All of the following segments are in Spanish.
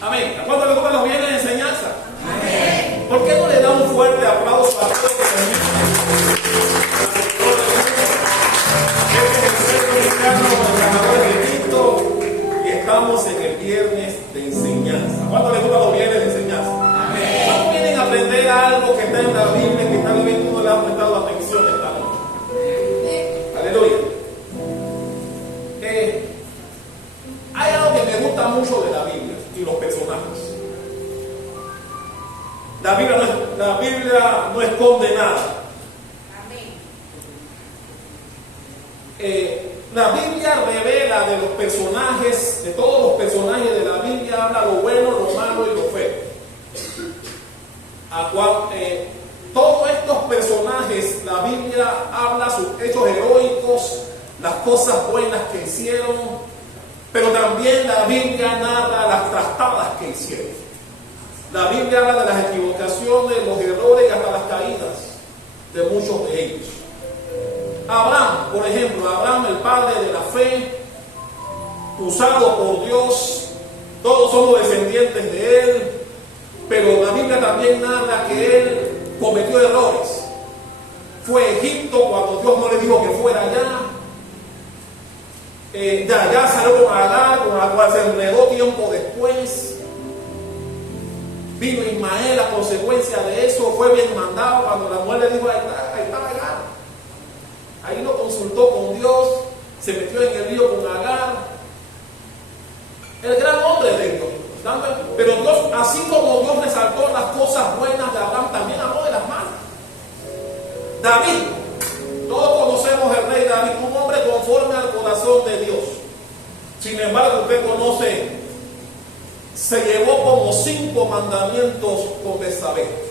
Amén. ¿A cuánto le gustan los bienes de enseñanza? Amén. ¿Por qué no le da un fuerte aplauso a todos los Este es el Centro Cristiano de Trabajadores de Cristo y estamos en el viernes de enseñanza. ¿A cuánto le gustan los bienes de enseñanza? Amén. ¿Cuántos vienen a aprender algo que está en la Biblia que tal vez no le ha prestado atención esta noche? Aleluya. Hay algo que me gusta mucho de la Biblia y los personajes. La Biblia no esconde nada. La Biblia revela de los personajes, de todos los personajes de la Biblia, habla lo bueno, lo malo y lo feo. Todos estos personajes, la Biblia habla sus hechos heroicos, las cosas buenas que hicieron, pero también la Biblia narra las trastadas que hicieron. La Biblia habla de las equivocaciones, los errores y hasta las caídas de muchos de ellos. Abraham, por ejemplo, Abraham, el padre de la fe, usado por Dios, todos somos descendientes de él, pero la Biblia también narra que él cometió errores. Fue a Egipto cuando Dios no le dijo que fuera allá. De allá salió con Agar, con la cual se enredó tiempo después. Vino Ismael a consecuencia de eso, fue bien mandado cuando la mujer le dijo, ahí está Agar. Ahí lo consultó con Dios, se metió en el río con Agar. El gran hombre de Dios. Pero Dios, así como Dios resaltó las cosas buenas de Abraham, también habló de las malas. David, todos conocemos al rey David, un hombre conforme al corazón de Dios. Sin embargo, usted conoce, se llevó como 5 mandamientos con Betsabé.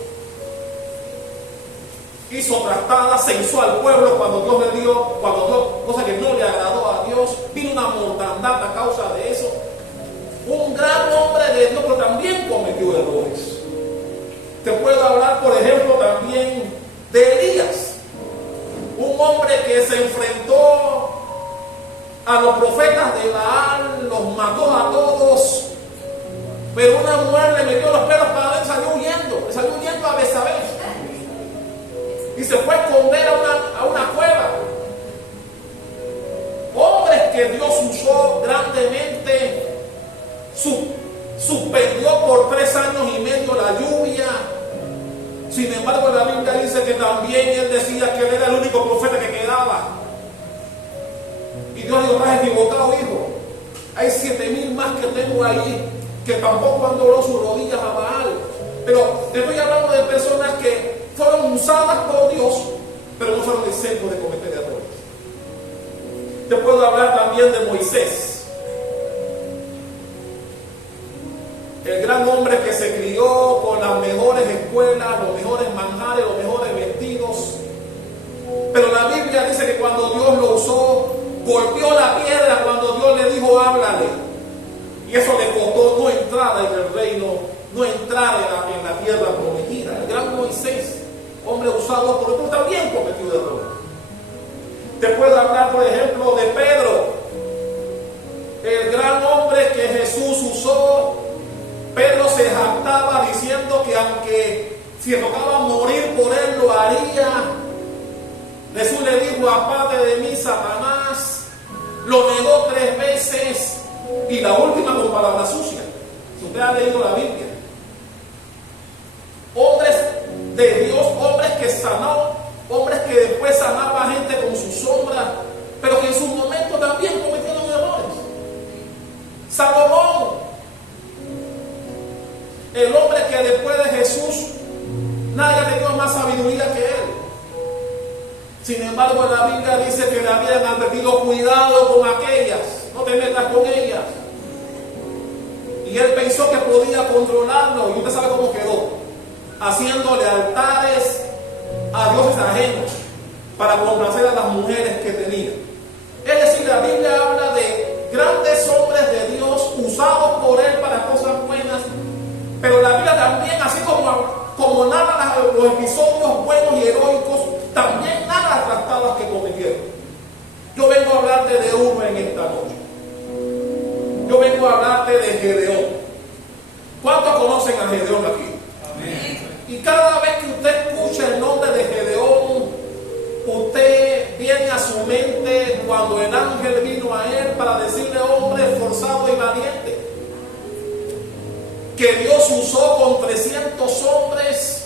Hizo trastadas, censó al pueblo cuando Dios le dio, cosa que no le agradó a Dios. Vino una mortandad a causa de eso. Un gran hombre de Dios, pero también cometió errores. Te puedo hablar, por ejemplo, también de Elías. Un hombre que se enfrentó a los profetas de Baal, los mató a todos, pero una mujer le metió los pelos para él, salió huyendo a Betsabé y se fue a esconder a una cueva. Hombres que Dios usó grandemente, suspendió por 3 años y medio la lluvia. Sin embargo, la Biblia dice que también él decía que él era el único profeta que quedaba. Y Dios dijo, estás equivocado, hijo. Hay 7,000 más que tengo ahí, que tampoco han doblado sus rodillas a Baal. Pero te estoy hablando de personas que fueron usadas por Dios, pero no fueron exentos de cometer errores. Te puedo hablar también de Moisés. El gran hombre que se crió con las mejores escuelas, los mejores manjares, los mejores vestidos. Pero la Biblia dice que cuando Dios lo usó, golpeó la piedra cuando Dios le dijo, háblale. Y eso le costó no entrar en el reino, no entrar en la tierra prometida. El gran Moisés, hombre usado por Dios, también cometió errores. Te puedo hablar, por ejemplo, de Pedro, el gran hombre que Jesús usó. Pedro se jactaba diciendo que aunque si le tocaba morir por él, lo haría. Jesús le dijo, aparte de mí, Satanás. Lo negó 3 veces y la última con palabras sucias. Si usted ha leído la Biblia, hombres de Dios, hombres que sanó, hombres que después sanaba a gente con su sombra, pero que en su momento también cometieron errores. Salomón, el hombre que después de Jesús nadie ha tenido más sabiduría que él. Sin embargo, la Biblia dice que le habían advertido, cuidado con aquellas, no te metas con ellas. Y él pensó que podía controlarlo, y usted sabe cómo quedó, haciéndole altares a dioses ajenos para complacer a las mujeres que tenía. Es decir, la Biblia habla de grandes hombres de Dios usados por él para cosas buenas, pero la Biblia también, así como narra los episodios buenos y heroicos, también narra las trastadas que cometieron. Yo vengo a hablarte de uno en esta noche. Yo vengo a hablarte de Gedeón. que Dios usó con 300 hombres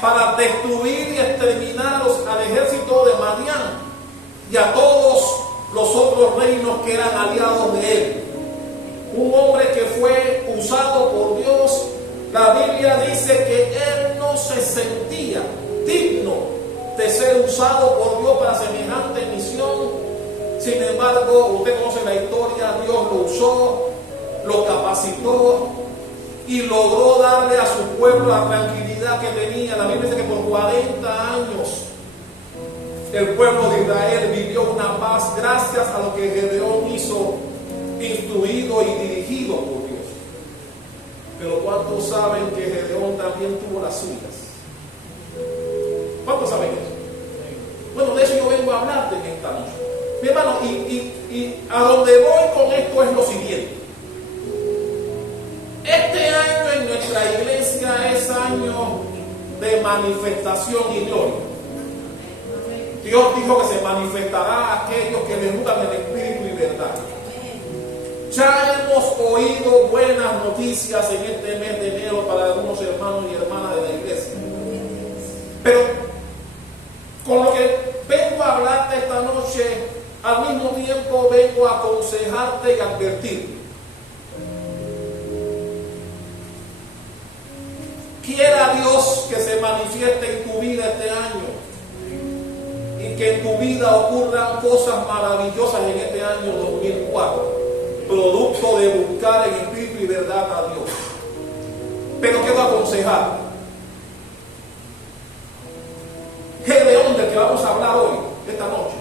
para destruir y exterminar al ejército de Madián y a todos los otros reinos que eran aliados de él. Un hombre que fue usado por Dios. La Biblia dice que él no se sentía digno de ser usado por Dios para semejante misión. Sin embargo, usted conoce la historia, Dios lo usó, lo capacitó y logró darle a su pueblo la tranquilidad que tenía. La Biblia dice que por 40 años el pueblo de Israel vivió una paz gracias a lo que Gedeón hizo, instruido y dirigido por Dios. Pero ¿cuántos saben que Gedeón también tuvo las suyas? ¿Cuántos saben eso? Bueno, de eso yo vengo a hablarte en esta noche. Mi hermano, y a donde voy con esto es lo siguiente. Este año en nuestra iglesia es año de manifestación y gloria. Dios dijo que se manifestará a aquellos que le dudan el espíritu y verdad. Ya hemos oído buenas noticias en este mes de enero para algunos hermanos y hermanas de la iglesia. Pero con lo que vengo a hablarte esta noche, al mismo tiempo vengo a aconsejarte y advertirte. Quiera Dios que se manifieste en tu vida este año y que en tu vida ocurran cosas maravillosas en este año 2004. Producto de buscar en espíritu y verdad a Dios. Pero quiero aconsejar. Gedeón, del que vamos a hablar hoy, esta noche,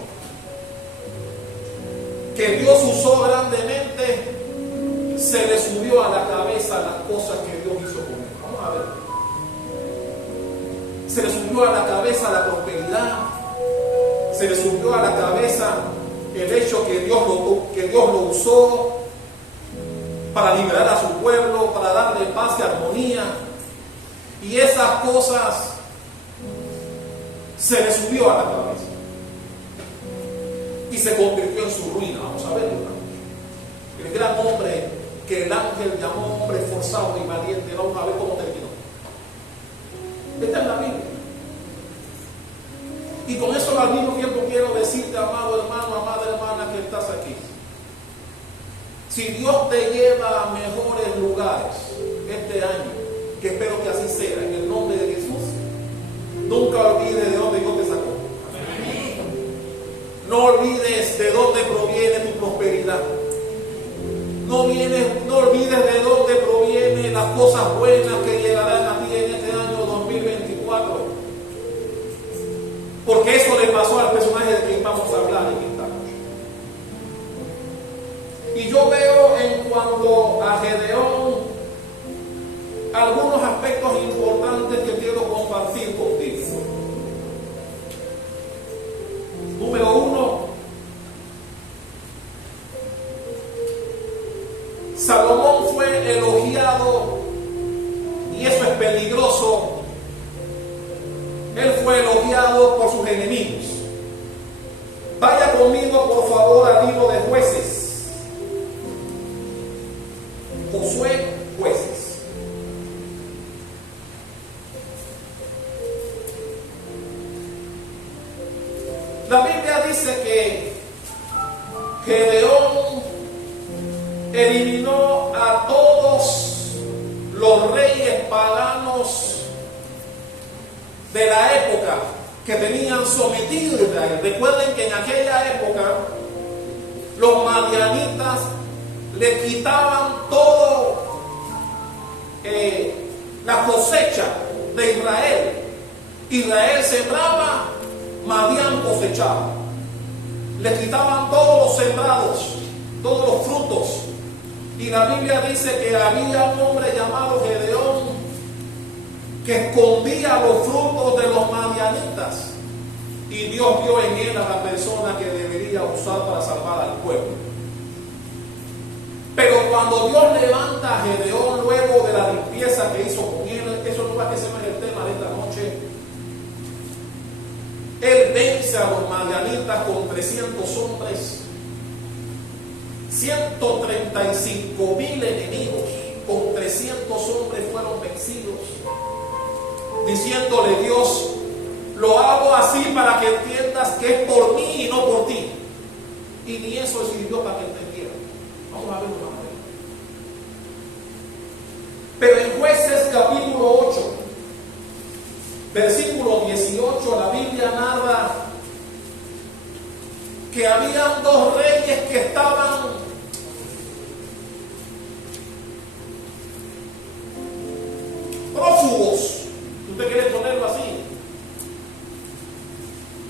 que Dios usó grandemente, se le subió a la cabeza las cosas que Dios hizo con él. Vamos a ver. Se le subió a la cabeza la prosperidad, se le subió a la cabeza el hecho que Dios lo usó para liberar a su pueblo, para darle paz y armonía. Y esas cosas se le subió a la cabeza y se convirtió en su ruina. Vamos a verlo. El gran hombre que el ángel llamó hombre forzado y valiente, vamos a ver cómo terminó. Esta es la Biblia. Y con eso al mismo tiempo quiero decirte, amado hermano, amada hermana que estás aquí. Si Dios te lleva a mejores lugares este año, que espero que así sea, en el nombre de Jesús, nunca olvides de dónde Dios te sacó. No olvides de dónde proviene tu prosperidad. No olvides de dónde provienen las cosas buenas que llegarán a ti en este año 2024. Porque eso le pasó al personaje de quien vamos a hablar en esta noche. Y yo veo en cuanto a Gedeón algunos aspectos importantes que quiero compartir contigo. Número 1, Salomón fue elogiado, y eso es peligroso. Él fue elogiado por sus enemigos. Vaya conmigo, por favor, al libro de Jueces. Josué, Jueces. La Biblia dice que Gedeón eliminó a todos los reyes paganos de la época que tenían sometido a Israel. Recuerden que en aquella época los madianitas le quitaban todo la cosecha de Israel. Israel sembraba, Madián cosechaba. Le quitaban todos los sembrados, todos los frutos. Y la Biblia dice que había un hombre llamado Gedeón que escondía los frutos de los madianitas, y Dios vio en él a la persona que debería usar para salvar al pueblo. Pero cuando Dios levanta a Gedeón luego de la limpieza que hizo con él, eso no va a ser el tema de esta noche. Él vence a los madianitas con 300 hombres, 135,000 enemigos con 300 vencidos, diciéndole: Dios, lo hago así para que entiendas que es por mí y no por ti. Y ni eso sirvió para que entendiera. Vamos a ver más. Pero en Jueces capítulo 8, versículo 18, la Biblia narra que habían dos reyes que estaban prófugos. ¿Usted quiere ponerlo así?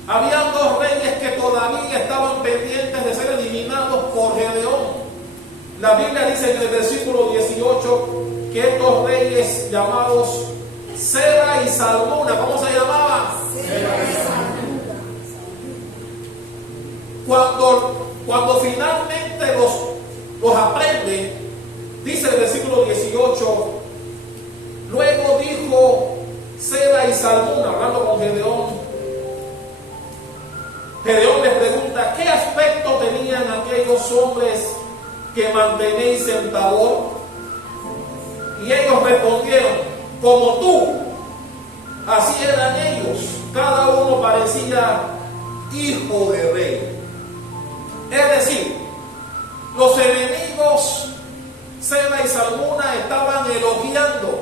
Habían dos reyes que todavía estaban pendientes de ser eliminados por Gedeón. La Biblia dice en el versículo 18 que estos reyes llamados Seba y Salmuna, ¿cómo se llamaban? Seba y Salmuna. Cuando finalmente los aprende, dice el versículo 18, luego dijo Seba y Salmuna, hablando con Gedeón. Gedeón les pregunta: ¿qué aspecto tenían aquellos hombres que mantenéis en Tabor? Y ellos respondieron: como tú. Así eran ellos, cada uno parecía hijo de rey. Es decir, los enemigos Seba y Salmuna estaban elogiando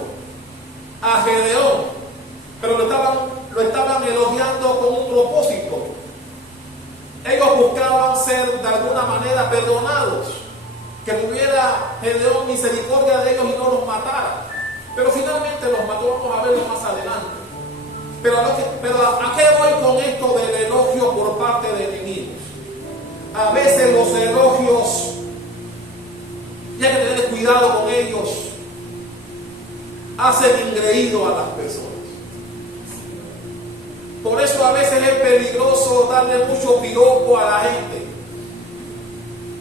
a Gedeón, pero lo estaban elogiando con un propósito. Ellos buscaban ser de alguna manera perdonados, que tuviera Gedeón misericordia de ellos y no los matara. Pero finalmente los mató. Vamos a verlo más adelante. Pero ¿a qué voy con esto del elogio por parte de enemigos? A veces los elogios, y hay que tener cuidado con ellos, hacen engreído a las personas. Por eso a veces es peligroso darle mucho piropo a la gente.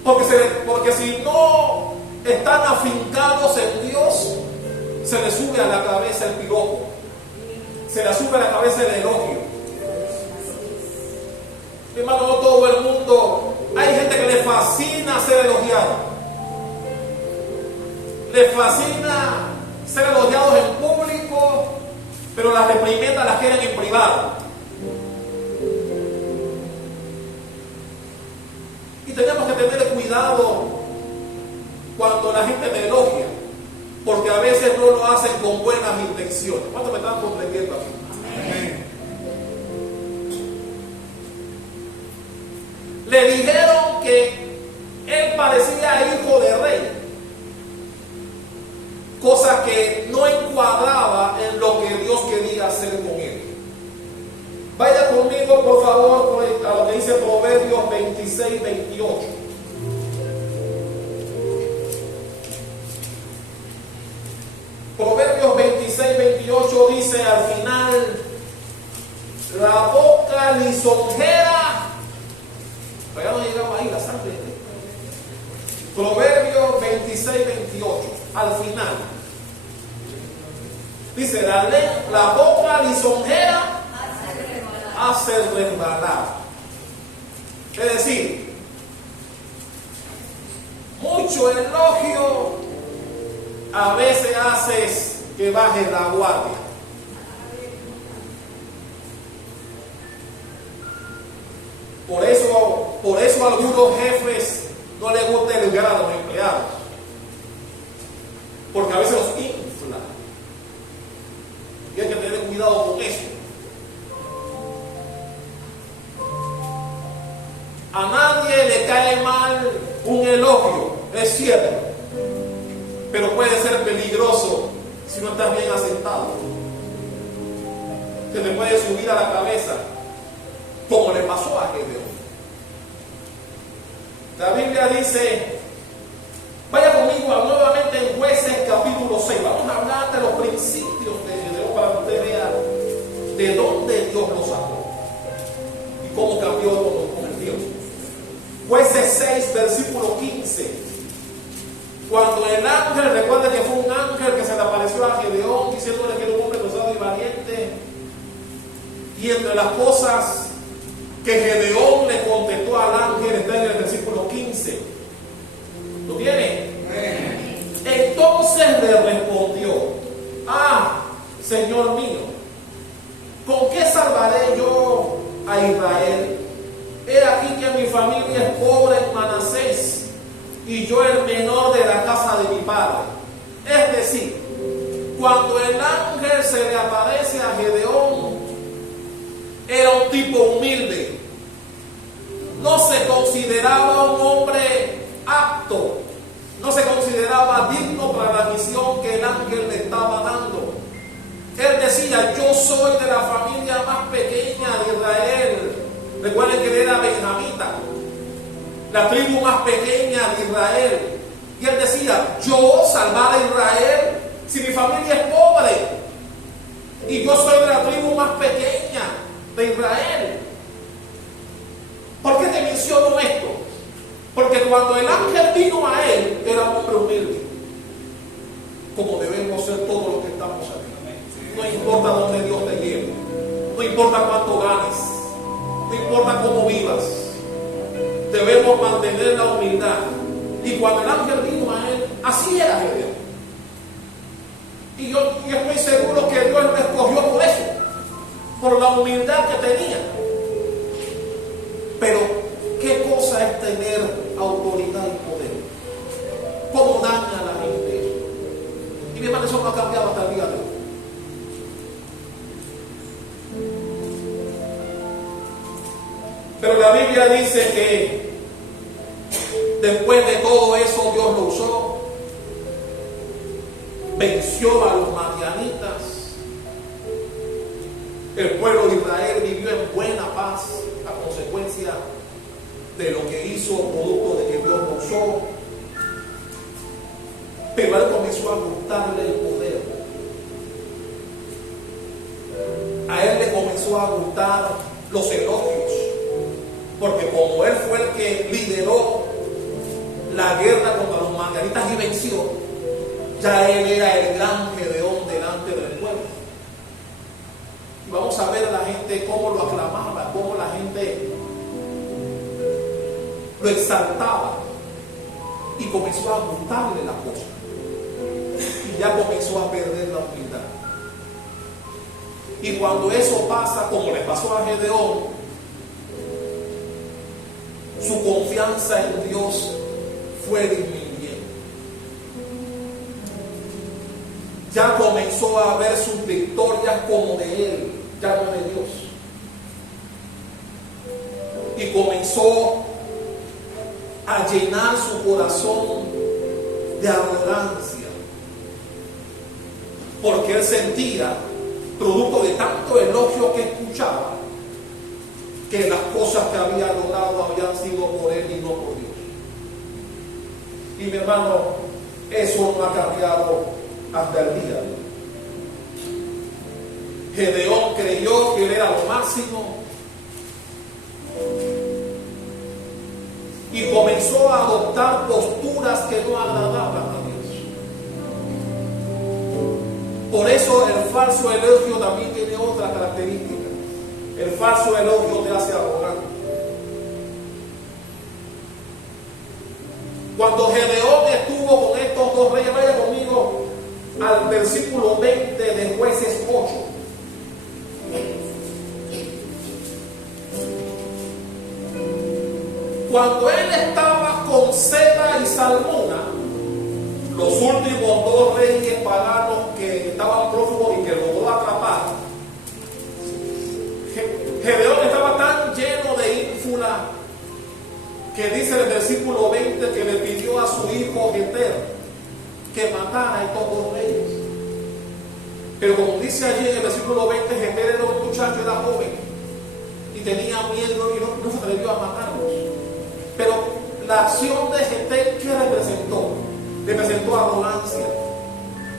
Porque si no están afincados en Dios, se les sube a la cabeza el piropo, se les sube a la cabeza el elogio. Mi hermano, no todo el mundo. Hay gente que le fascina ser elogiado, le fascina ser elogiados en público, pero las reprimendas las quieren en privado. Y tenemos que tener cuidado cuando la gente me elogia, porque a veces no lo hacen con buenas intenciones. ¿Cuántos me están comprendiendo aquí? Amén. Le dijeron que él parecía hijo de rey, cosa que no encuadraba en lo que Dios quería hacer con él. Vaya conmigo, por favor, a lo que dice Proverbios 26, 28. Proverbios 26, 28 dice al final: la boca lisonjera. Pero ya no llegamos ahí, la sangre. Proverbios 26, 28. Al final dice: la boca lisonjera hace resbalar. Es decir, mucho elogio a veces haces que baje la guardia. Por eso a algunos jefes no les gusta elogiar a los empleados, porque a veces los infla. Y hay que tener cuidado con eso. A nadie le cae mal un elogio, es cierto, pero puede ser peligroso si no estás bien asentado. Se te puede subir a la cabeza, como le pasó a Gedeón. La Biblia dice, vaya conmigo nuevamente en Jueces capítulo 6. Vamos a hablar de los principios de Gedeón para que usted vea de dónde Dios lo sacó y cómo cambió con el tiempo. Jueces 6, versículo 15. Cuando el ángel, recuerda que fue un ángel que se le apareció a Gedeón diciéndole que era un hombre pesado y valiente. Y entre las cosas que Gedeón le contestó al ángel está en el versículo 15. ¿Lo tiene? Entonces le respondió: soy de la familia más pequeña de Israel. Recuerden que él era benjamita, la tribu más pequeña de Israel. Y él decía, yo salvar a Israel si mi familia es pobre. Y yo soy de la tribu más pequeña de Israel. ¿Por qué te menciono esto? Porque cuando el ángel vino a él, era un hombre humilde, como debemos ser todos los que estamos aquí. No importa dónde Dios te lleve, no importa cuánto ganes, no importa cómo vivas, debemos mantener la humildad. Y cuando el ángel vino a él, así era Gedeón. Y yo estoy seguro que Dios lo escogió por eso, por la humildad que tenía. Pero, ¿qué cosa es tener autoridad y poder? ¿Cómo daña a la gente eso? Y mi hermano, eso no ha cambiado hasta el día de hoy. Pero la Biblia dice que después de todo eso Dios lo usó, venció a los madianitas, el pueblo de Israel vivió en buena paz a consecuencia de lo que hizo, producto de que Dios lo usó. Pero a él comenzó a gustarle el poder, a él le comenzó a gustar los elogios, porque como él fue el que lideró la guerra contra los madianitas y venció, ya él era el gran Gedeón delante del pueblo. Y vamos a ver a la gente cómo lo aclamaba, cómo la gente lo exaltaba, y comenzó a gustarle la cosa, y ya comenzó a perder la humildad. Y cuando eso pasa, como le pasó a Gedeón, su confianza en Dios fue disminuyendo. Ya comenzó a ver sus victorias como de él, ya no de Dios. Y comenzó a llenar su corazón de arrogancia, porque él sentía, producto de tanto elogio que escuchaba, que las cosas que había logrado habían sido por él y no por Dios. Y mi hermano, eso no ha cambiado hasta el día de hoy. Gedeón creyó que él era lo máximo y comenzó a adoptar posturas que no agradaban a Dios. Por eso el falso elogio también tiene otra característica. El falso elogio te hace arrogante. Cuando Gedeón estuvo con estos dos reyes, vaya conmigo al versículo 20 de Jueces 8. Cuando él estaba con Seba y Salmuna, los últimos dos reyes paganos que estaban prófugos y que logró atrapar, Gedeón estaba tan lleno de ínfula que dice en el versículo 20 que le pidió a su hijo Jeter que matara a estos dos reyes. Pero como dice allí en el versículo 20, Jeter era un muchacho, era joven y tenía miedo y no se atrevió a matarlos. Pero la acción de Jeter, ¿qué representó? Representó arrogancia,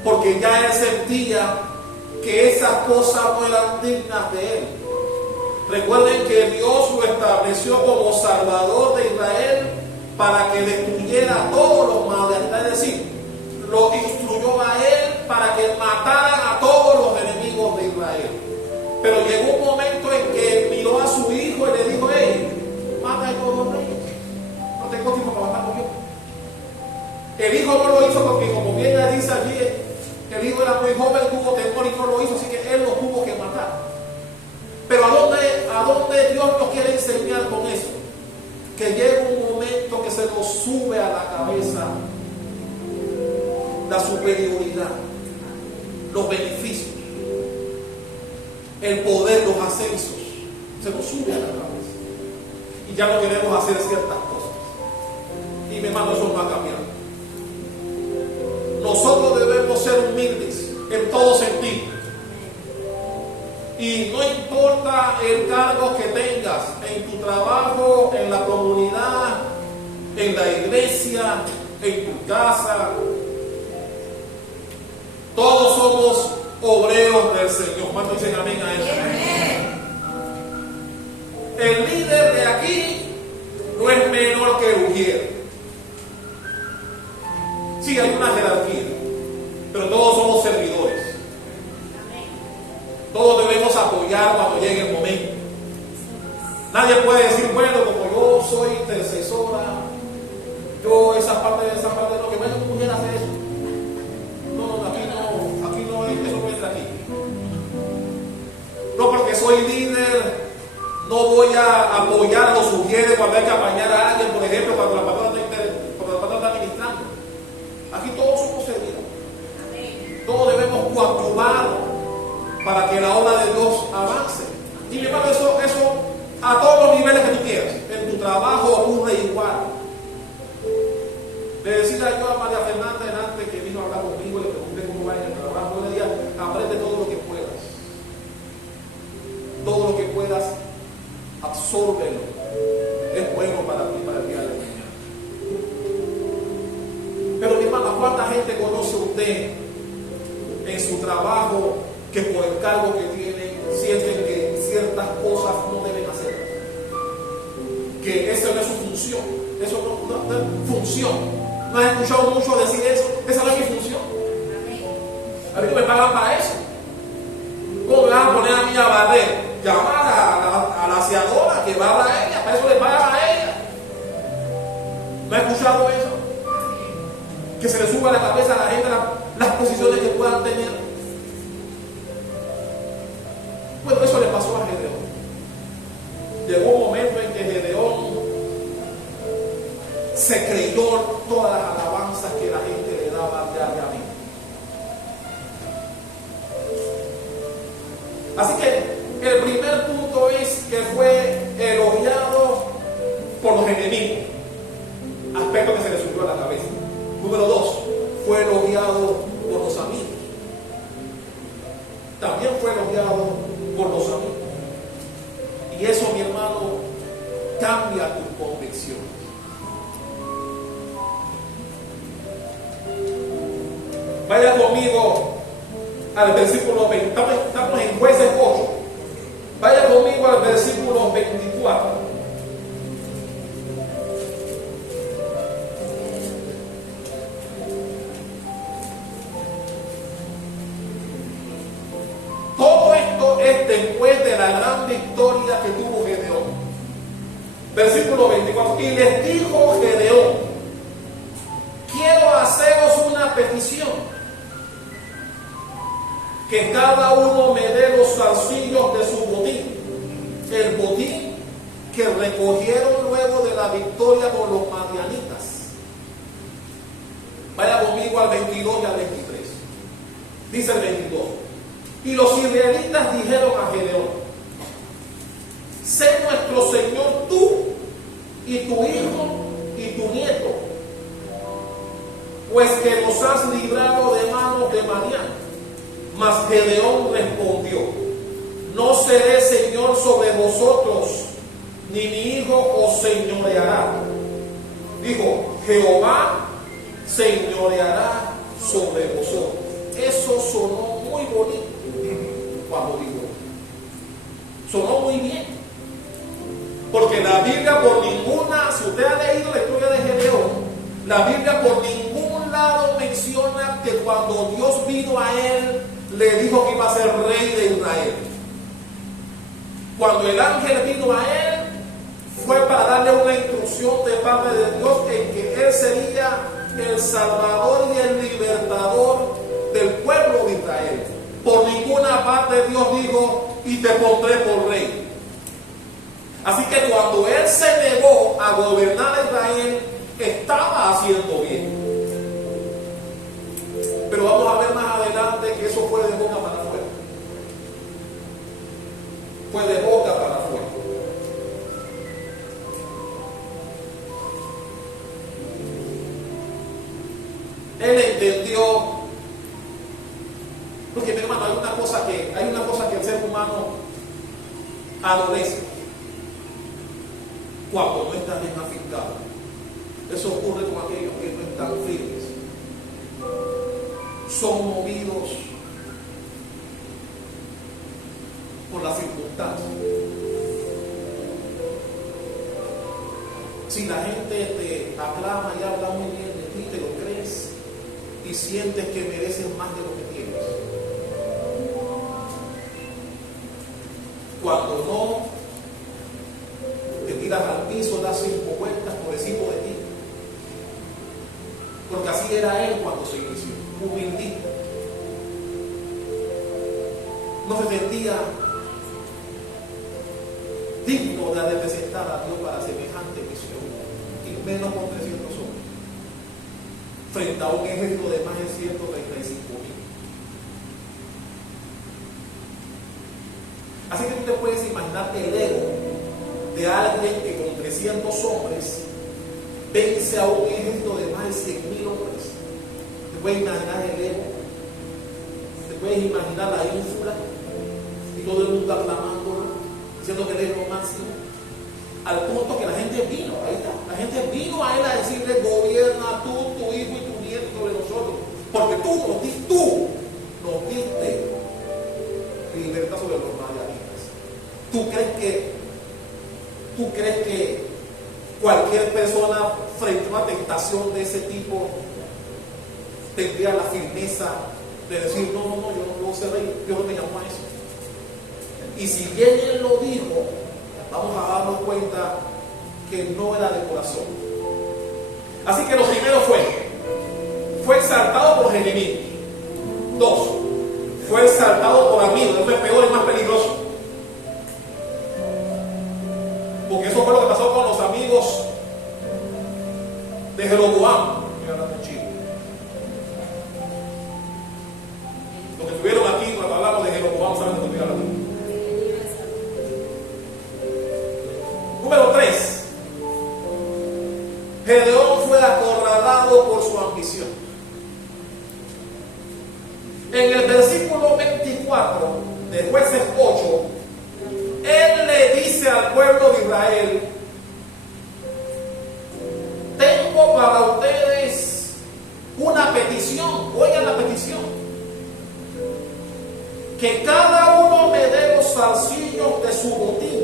porque ya él sentía que esas cosas no eran dignas de él. Recuerden que Dios lo estableció como Salvador de Israel para que destruyera a todos los madianitas, es decir, lo instruyó a él para que mataran a todos los enemigos de Israel. Pero llegó un momento en que miró a su hijo y le dijo: hey, mata a todos los reyes, no tengo tiempo para matarlo yo. El hijo no lo hizo porque, como bien le dice allí, el hijo era muy joven, tuvo temor y no lo hizo, así que él lo tuvo que matar. Pero ¿a dónde Dios nos quiere enseñar con eso? Que llega un momento que se nos sube a la cabeza la superioridad, los beneficios, el poder, los ascensos, se nos sube a la cabeza y ya no queremos hacer ciertas cosas. Y mi hermano, eso no ha cambiado. Nosotros debemos ser humildes en todo sentido. Y no importa el cargo que tengas, en tu trabajo, en la comunidad, en la iglesia, en tu casa, todos somos obreros del Señor. ¿Cuántos dicen amén a eso? El líder de aquí no es menor que el ujier. Sí, hay una jerarquía, pero todos somos servidores. Todos debemos apoyar cuando llegue el momento. Nadie puede decir, bueno, como yo soy intercesora, yo esa parte no, que vaya a mujer a hacer eso. No, aquí no, eso no entra aquí. No, porque soy líder, no voy a apoyar a los sugieres cuando hay que apañar a alguien, por ejemplo, cuando la patrona está administrando. Aquí todos somos servidores. Todos debemos coadyuvar para que la obra de Dios avance. Y mi hermano, eso a todos los niveles que tú quieras. En tu trabajo ocurre igual. Le decía yo a María Fernanda delante que vino a hablar conmigo, le pregunté cómo va en el trabajo. Le decía, aprende todo lo que puedas. Todo lo que puedas, absórbelo. Es bueno para ti, para el día de mañana. Pero mi hermano, ¿cuánta gente conoce usted en su trabajo que por el cargo que tienen sienten que ciertas cosas no deben hacer? Que esa no es su función. Eso no es función. ¿No has escuchado mucho decir eso? Esa no es mi función. A mí no me pagan para eso. ¿Cómo me van a poner a mí a barrer? Llamar a la aseadora que barra a ella. Para eso le pagan a ella. ¿No has escuchado eso? Que se le suba a la cabeza a la gente las posiciones que puedan tener. Bueno, eso le pasó a Gedeón. Llegó un momento en que Gedeón se creyó todas las alabanzas que la gente le daba diariamente. Así que el primer punto es que fue elogiado por los enemigos, aspecto que se le subió a la cabeza. Número 2, fue elogiado por los amigos. También fue elogiado por los amigos. Y eso, mi hermano, cambia tus convicciones. Vaya conmigo al versículo 20. Estamos en Jueces 8. Vaya conmigo al versículo 24. Después de la gran victoria que tuvo Gedeón. Versículo 24. Y les dijo Gedeón: quiero haceros una petición, que cada uno me dé los zarcillos de su botín, el botín que recogieron luego de la victoria con los madianitas. Vaya conmigo al 22 y al 23. Dice el 22. Y los israelitas dijeron a Gedeón: sé nuestro Señor tú y tu hijo y tu nieto, pues que nos has librado de manos de Madián. Mas Gedeón respondió: no seré señor sobre vosotros, ni mi hijo os señoreará. Dijo: Jehová señoreará sobre vosotros. Eso sonó muy bonito. Cuando digo, sonó muy bien, porque la Biblia por ninguna, si usted ha leído la historia de Gedeón, la Biblia por ningún lado menciona que cuando Dios vino a él, le dijo que iba a ser rey de Israel. Cuando el ángel vino a él, fue para darle una instrucción de parte de Dios en que él sería el salvador y el libertador del pueblo de Israel. Por ninguna parte Dios dijo: y te pondré por rey. Así que cuando él se negó a gobernar a Israel, estaba haciendo bien. Pero vamos a ver más adelante que eso fue de boca para afuera. Fue de boca para afuera. Él entendió. Porque mi hermano, hay una cosa que el ser humano hermano, adolece cuando no está bien afincado. Eso ocurre con aquellos que no están firmes. Son movidos por las circunstancias. Si la gente te aclama y habla muy bien de ti, te lo crees y sientes que mereces más de lo que tienes. Cuando no, te tiras al piso, das 5 vueltas por encima de ti. Porque así era él cuando se inició, humildito. No se sentía digno de representar a Dios para semejante misión, y menos con 300 hombres, frente a un ejército de más de 135,000. Así que tú te puedes imaginar el ego de alguien que con 300 hombres vence a un ejército de más de 100,000 hombres. Te puedes imaginar el ego, te puedes imaginar la ínfula y todo el mundo aclamándolo, diciendo que él es lo máximo, al punto que la gente vino, ahí está, la gente vino a él a decirle: gobierna tú, tu hijo y tu nieto sobre nosotros, porque tú nos diste libertad sobre los madianitas. ¿Tú crees que cualquier persona frente a una tentación de ese tipo tendría la firmeza de decir: no, yo no puedo ser rey, Dios no me llamó a eso? Y si bien él lo dijo, vamos a darnos cuenta que no era de corazón. Así que lo primero fue exaltado por los enemigos. 2, fue exaltado por amigos. Eso es peor y más peligroso, porque eso fue lo que pasó con los amigos de Jeroboam. Los que estuvieron aquí cuando hablamos de Jeroboam saben de lo que estoy hablando. Número 3, Gedeón fue acorralado por su ambición. En el versículo 24 de Jueces 8, él le dice al pueblo de Israel: tengo para ustedes una petición. Oigan la petición: que cada uno me dé los zarcillos de su botín.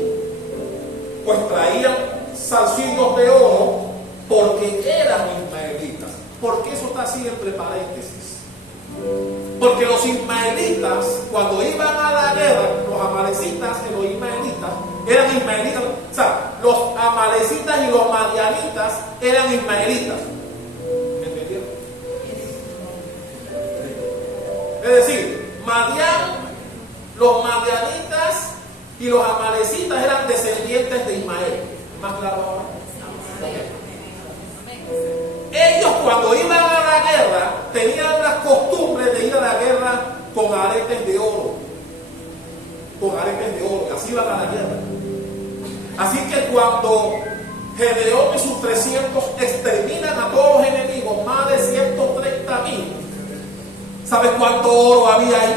Pues traían zarcillos de oro porque eran ismaelitas. ¿Por qué eso está así entre paréntesis? Porque los ismaelitas, cuando iban a la guerra, los amalecitas y los ismaelitas eran ismaelitas. O sea, los amalecitas y los madianitas eran ismaelitas. ¿Me entendieron? Es decir, los madianitas y los amalecitas eran descendientes de Ismael. ¿Más claro ahora? Ellos, cuando iban a la guerra, tenían las costumbres de ir a la guerra con aretes de oro. Con aretes de oro. Así iban a la guerra. Así que cuando Gedeón y sus 300 exterminan a todos los enemigos, más de 130,000, ¿sabes cuánto oro había ahí?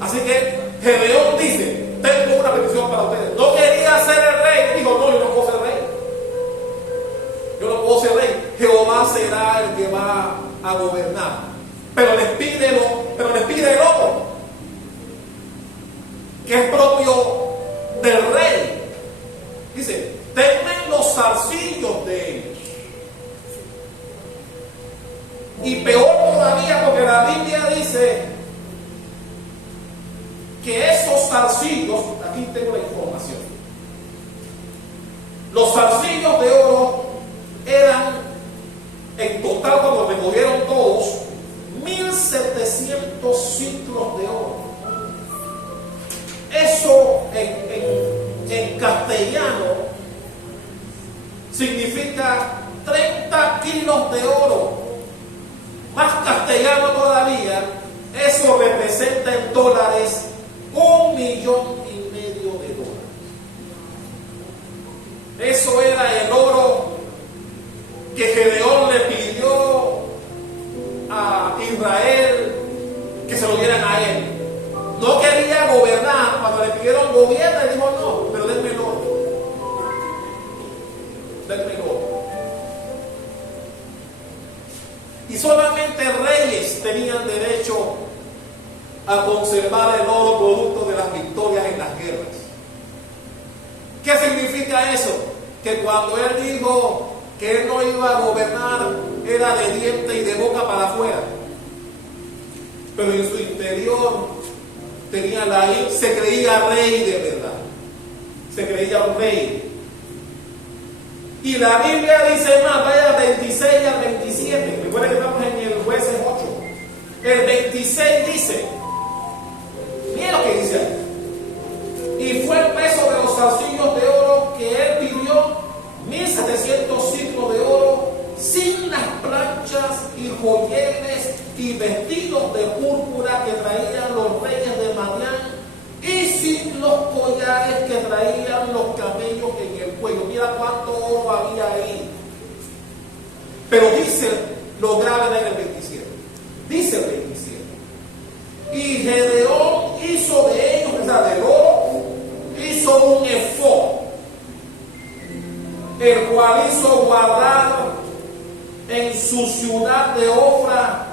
Así que Gedeón dice: tengo una petición para ustedes. No quería ser el rey. Dijo: no, yo no puedo ser rey. Yo no puedo ser rey. Jehová será el que va a gobernar. Pero les pide el oro, que es propio del rey. Dice: denme los zarcillos de ellos. Y peor todavía, porque la Biblia dice que esos zarcillos, aquí tengo la información, los zarcillos de oro eran en total, cuando recogieron todos, 1,700 ciclos de oro. Eso en castellano significa 30 kilos de oro. Más castellano todavía, eso representa en dólares $1,5 millones. Eso era el oro que Gedeón le pidió a Israel que se lo dieran a él. No quería gobernar. Cuando le pidieron gobierno, él dijo no, pero denme el oro. Denme el oro. Y solamente reyes tenían derecho a conservar el oro producto de las victorias en las guerras. ¿Qué significa eso? Que cuando él dijo que él no iba a gobernar, era de diente y de boca para afuera, pero en su interior tenía se creía rey de verdad, se creía un rey. Y la Biblia dice más, vaya 26 al 27, recuerden que estamos en el Jueces 8, el 26 dice, miren lo que dice ahí: y fue el peso de los zarcillos de oro que él pidió, 1700 ciclos de oro, sin las planchas y joyeles y vestidos de púrpura que traían los reyes de Madián, y sin los collares que traían los camellos en el cuello. Mira cuánto oro había ahí. Pero dice lo grave en el 27. Dice el 27. Y Gedeón hizo de ellos, o sea, del oro, hizo un efod, el cual hizo guardar en su ciudad de Ofra,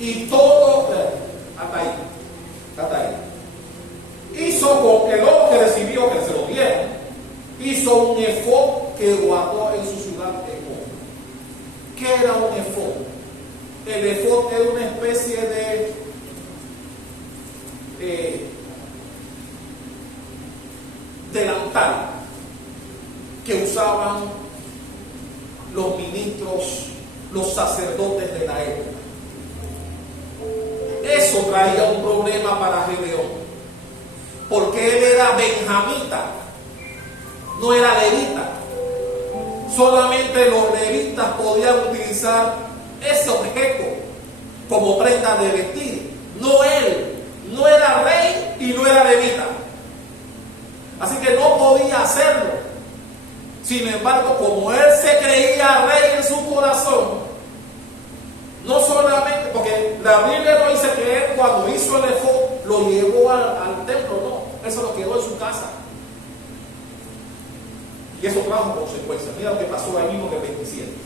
y todo, hasta ahí. Hizo con el oro que recibió, que se lo dieron, hizo un efod que guardó en su ciudad de Ofra. ¿Qué era un efod? El efod era una especie de delantal que usaban los ministros, los sacerdotes de la época. Eso traía un problema para Gedeón, porque él era benjamita, no era levita. Solamente los levitas podían utilizar ese objeto como prenda de vestir, no él. No era rey y no era levita, así que no podía hacerlo. Sin embargo, como él se creía rey en su corazón, no solamente, porque la Biblia no dice que él cuando hizo el efod lo llevó al templo, no, eso lo quedó en su casa. Y eso trajo consecuencias. Mira lo que pasó ahí mismo en el 27.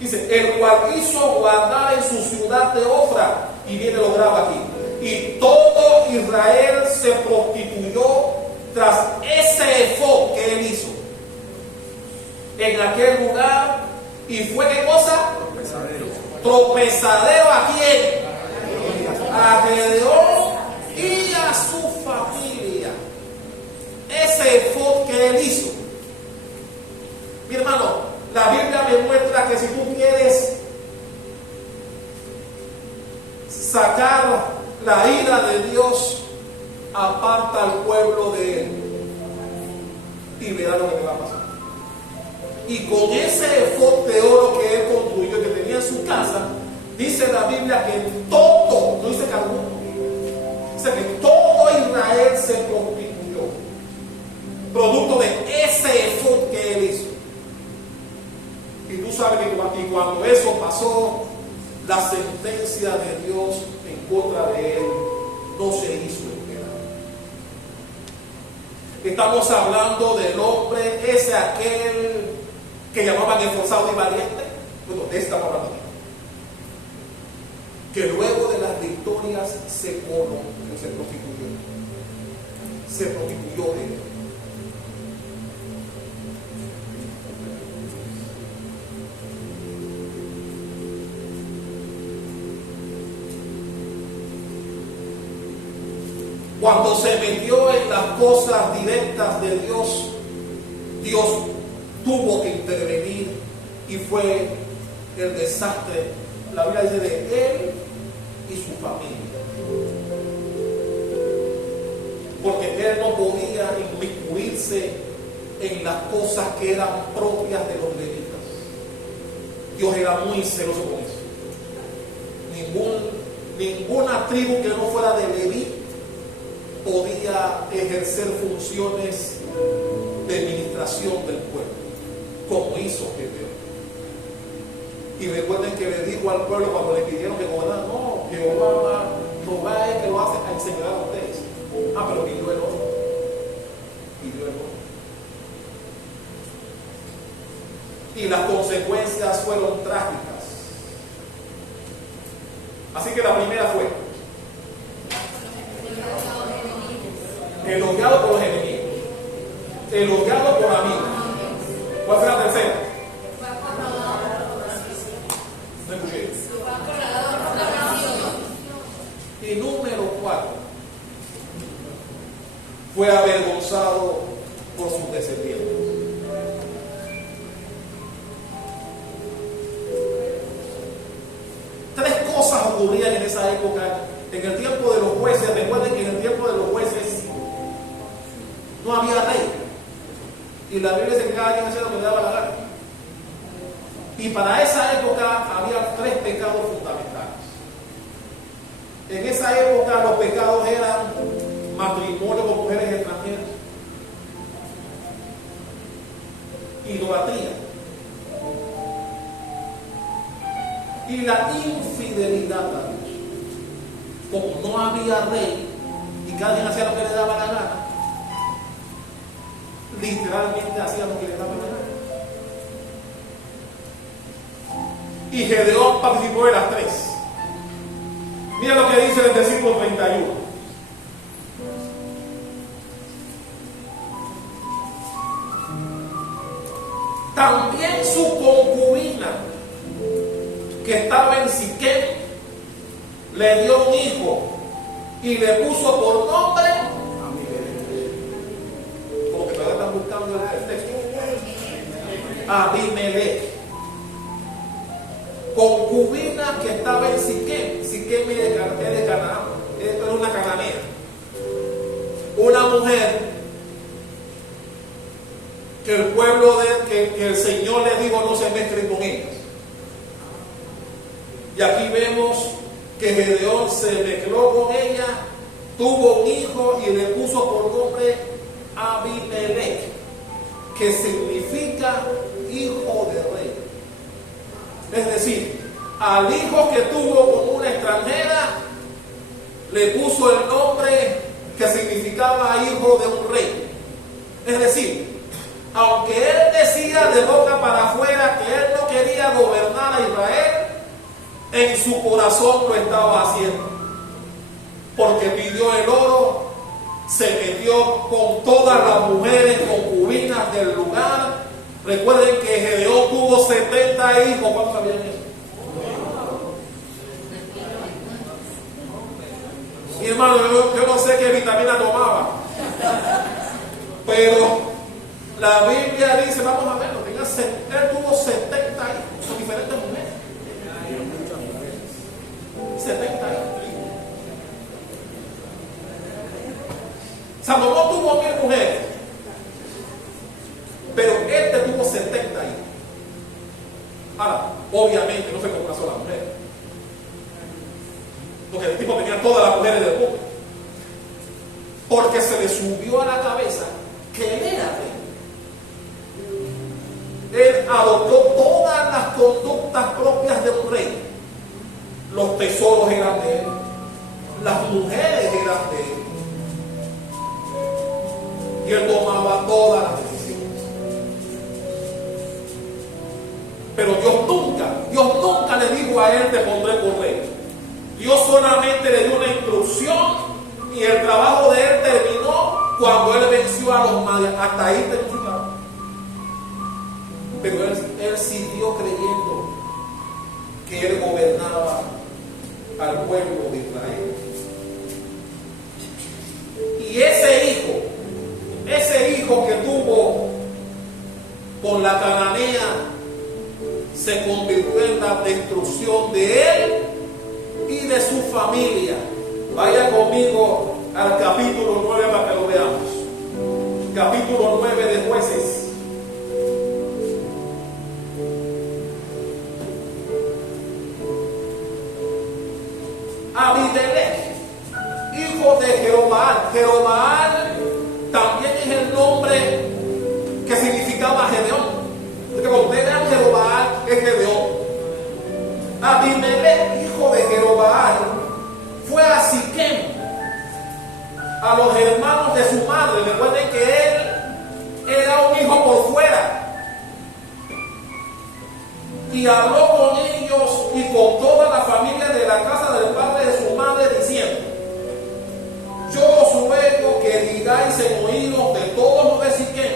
Dice, el cual hizo guardar en su ciudad de Ofra, y viene lo grave aquí, y todo Israel se prostituyó tras ese efod que él hizo en aquel lugar, y fue ¿qué cosa? Tropezadero. ¿A quién? A Gedeón y a su familia. Ese efod que él hizo. Mi hermano, la Biblia me muestra que si tú quieres sacar la ira de Dios, aparta al pueblo de él y verá lo que te va a pasar. Y con ese efod de oro que él construyó, que tenía en su casa, dice la Biblia que todo, no dice que alguno, dice que todo Israel se prostituyó, producto de ese efod que él hizo. Y tú sabes que cuando eso pasó, la sentencia de Dios en contra de él no se hizo esperar. Estamos hablando del hombre, ese aquel que llamaban esforzado y valiente. Bueno, de esta palabra, que luego de las victorias se prostituyó. Se prostituyó de él. Cuando se metió en las cosas directas de Dios, Dios tuvo que intervenir y fue el desastre, la Biblia dice, de él y su familia. Porque él no podía inmiscuirse en las cosas que eran propias de los levitas. Dios era muy celoso con eso. Ninguna tribu que no fuera de Leví podía ejercer funciones de administración del pueblo, como hizo Gedeón. Y recuerden que le dijo al pueblo cuando le pidieron que gobernaran, no, Jehová es que lo hace a enseñar a ustedes. Pero pidió el oro. Pidió el oro. Y las consecuencias fueron trágicas. Así que la primera fue elogiado por los enemigos, elogiado por amigos. ¿Cuál fue la tercera? No escuché. Y número 4, fue avergonzado por sus descendientes. Tres cosas ocurrían en esa época. En el tiempo de los jueces, recuerden que en el tiempo de los jueces no había rey. Y la Biblia dice que cada quien hacía lo que le daba la gana. Y para esa época había 3 pecados fundamentales. En esa época los pecados eran matrimonio con mujeres extranjeras, idolatría y la infidelidad a Dios. Como no había rey y cada quien hacía lo que le daba la gana, literalmente hacía lo que le daba la gana. Y Gedeón participó de las 3. Mira lo que dice en el versículo 31. También su concubina, que estaba en Siquem, le dio un hijo y le puso por nombre Abimelech. Como que todavía están buscando el texto. Abimelech. Concubina que estaba en Siquem. Siquem es de Canaán. Esto es una cananea. Una mujer que el pueblo que el Señor le dijo no se mezclen con ellas. Y aquí vemos que Gedeón se mezcló con ella, tuvo un hijo y le puso por nombre Abimelech, que significa hijo de rey. Es decir, al hijo que tuvo con una extranjera le puso el nombre que significaba hijo de un rey. Es decir, aunque él decía de boca para afuera que él no quería gobernar a Israel, en su corazón lo estaba haciendo. Porque pidió el oro, se metió con todas las mujeres concubinas del lugar. Recuerden que Gedeón tuvo 70 hijos. ¿Cuántos sabían eso? Mi hermano, yo no sé qué vitamina tomaba, pero la Biblia dice, vamos a verlo, él tuvo 70 hijos con diferentes mujeres. 70 hijos. Salomón tuvo 1000 mujeres, pero este tuvo 70 hijos. Ahora, obviamente no fue con una sola mujer, porque el tipo tenía todas las mujeres del mundo, porque se le subió a la cabeza que él era rey. Él adoptó todas las conductas propias de un rey. Los tesoros eran de él, las mujeres eran de él, y él tomaba todas las decisiones. Pero Dios nunca le dijo a él: te pondré por rey. Dios solamente le dio una instrucción y el trabajo de él terminó cuando él venció a los madianitas. Hasta ahí terminó su trabajo. Pero él siguió creyendo que él gobernaba al pueblo de Israel. Y ese hijo que tuvo con la cananea, se convirtió en la destrucción de él y de su familia. Vaya conmigo al capítulo 9 para que lo veamos. Capítulo 9 de Jueces. Abimelech, hijo de Jerobaal. Jerobaal también es el nombre que significaba Gedeón. Porque cuando ustedes vean Jerobaal, es Gedeón. Abimelech, hijo de Jerobaal, fue a Siquem, a los hermanos de su madre. Recuerden que él era un hijo por fuera. Y habló con ellos y con toda la familia de la casa del padre de su madre, diciendo: yo os ruego que digáis en oídos de todos los de Siquem,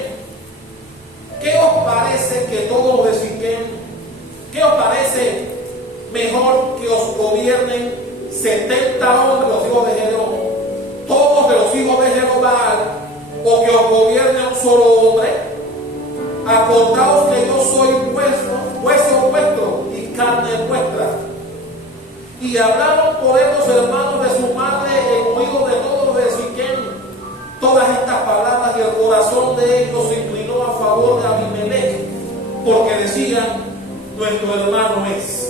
¿qué os parece que todos los de Siquem, qué os parece mejor que os gobiernen 70 hombres, los hijos de Gedeón, todos de los hijos de Jerobaal, o que os gobierne un solo hombre? Acordaos que yo soy hueso vuestro y carne vuestra. Y hablaron por él los hermanos de su madre en oídos de todos los de Siquem todas estas palabras, y el corazón de ellos se inclinó a favor de Abimelech, porque decían: nuestro hermano es.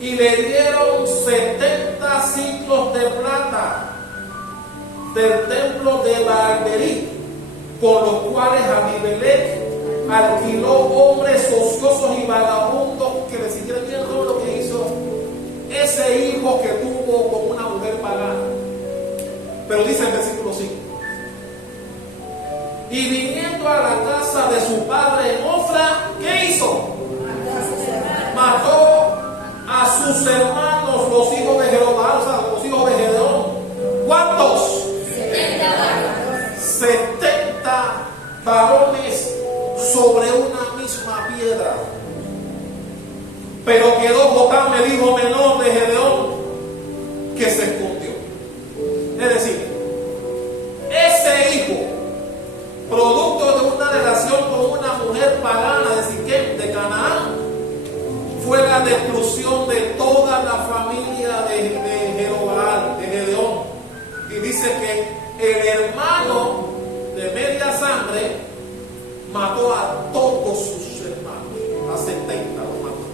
Y le dieron 70 ciclos de plata del templo de Baal-berith, con los cuales Abimelech alquiló hombres ociosos y vagabundos que le siguieran. Miren todo lo que hizo ese hijo que tuvo con una mujer pagana. Pero dice el versículo 5: y viniendo a la casa de su padre en Ofra, ¿qué hizo? Mató a sus hermanos, los hijos de Jerobaal, o sea, los hijos de Gedeón. ¿Cuántos? 70 varones sobre una misma piedra. Pero quedó Jotam, el hijo menor de Gedeón, que se escondió. Es decir, ese hijo, producto de una relación con una mujer pagana de Siquem, de Canaán, fue la destrucción de toda la familia de Jerobaal, de Gedeón. Y dice que el hermano de media sangre mató a todos sus hermanos, a 70 los mató.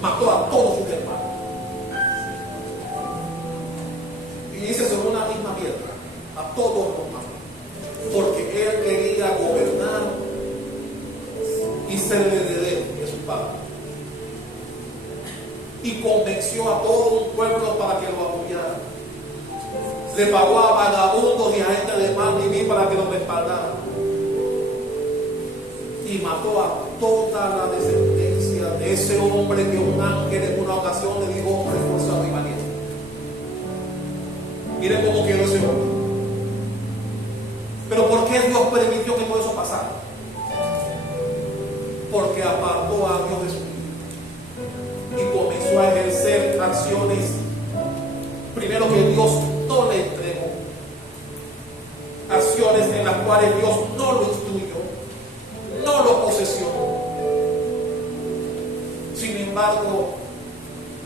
Mató a todos sus hermanos. Y dice sobre una misma piedra, a todos los mató. Porque él quería gobernar y ser el heredero de su padre. Y convenció a todo un pueblo para que lo apoyara. Le pagó a vagabundos y a gente de mal vivir para que lo respaldaran. Y mató a toda la descendencia de ese hombre que un ángel en una ocasión le dijo: hombre esforzado y valiente. Miren cómo quedó ese hombre. Pero ¿por qué Dios permitió que todo eso pasara? Porque apartó a Dios de su vida y comenzó a ejercer acciones, primero, que Dios no le entregó, acciones en las cuales Dios no lo instruyó, no lo posesionó. Sin embargo,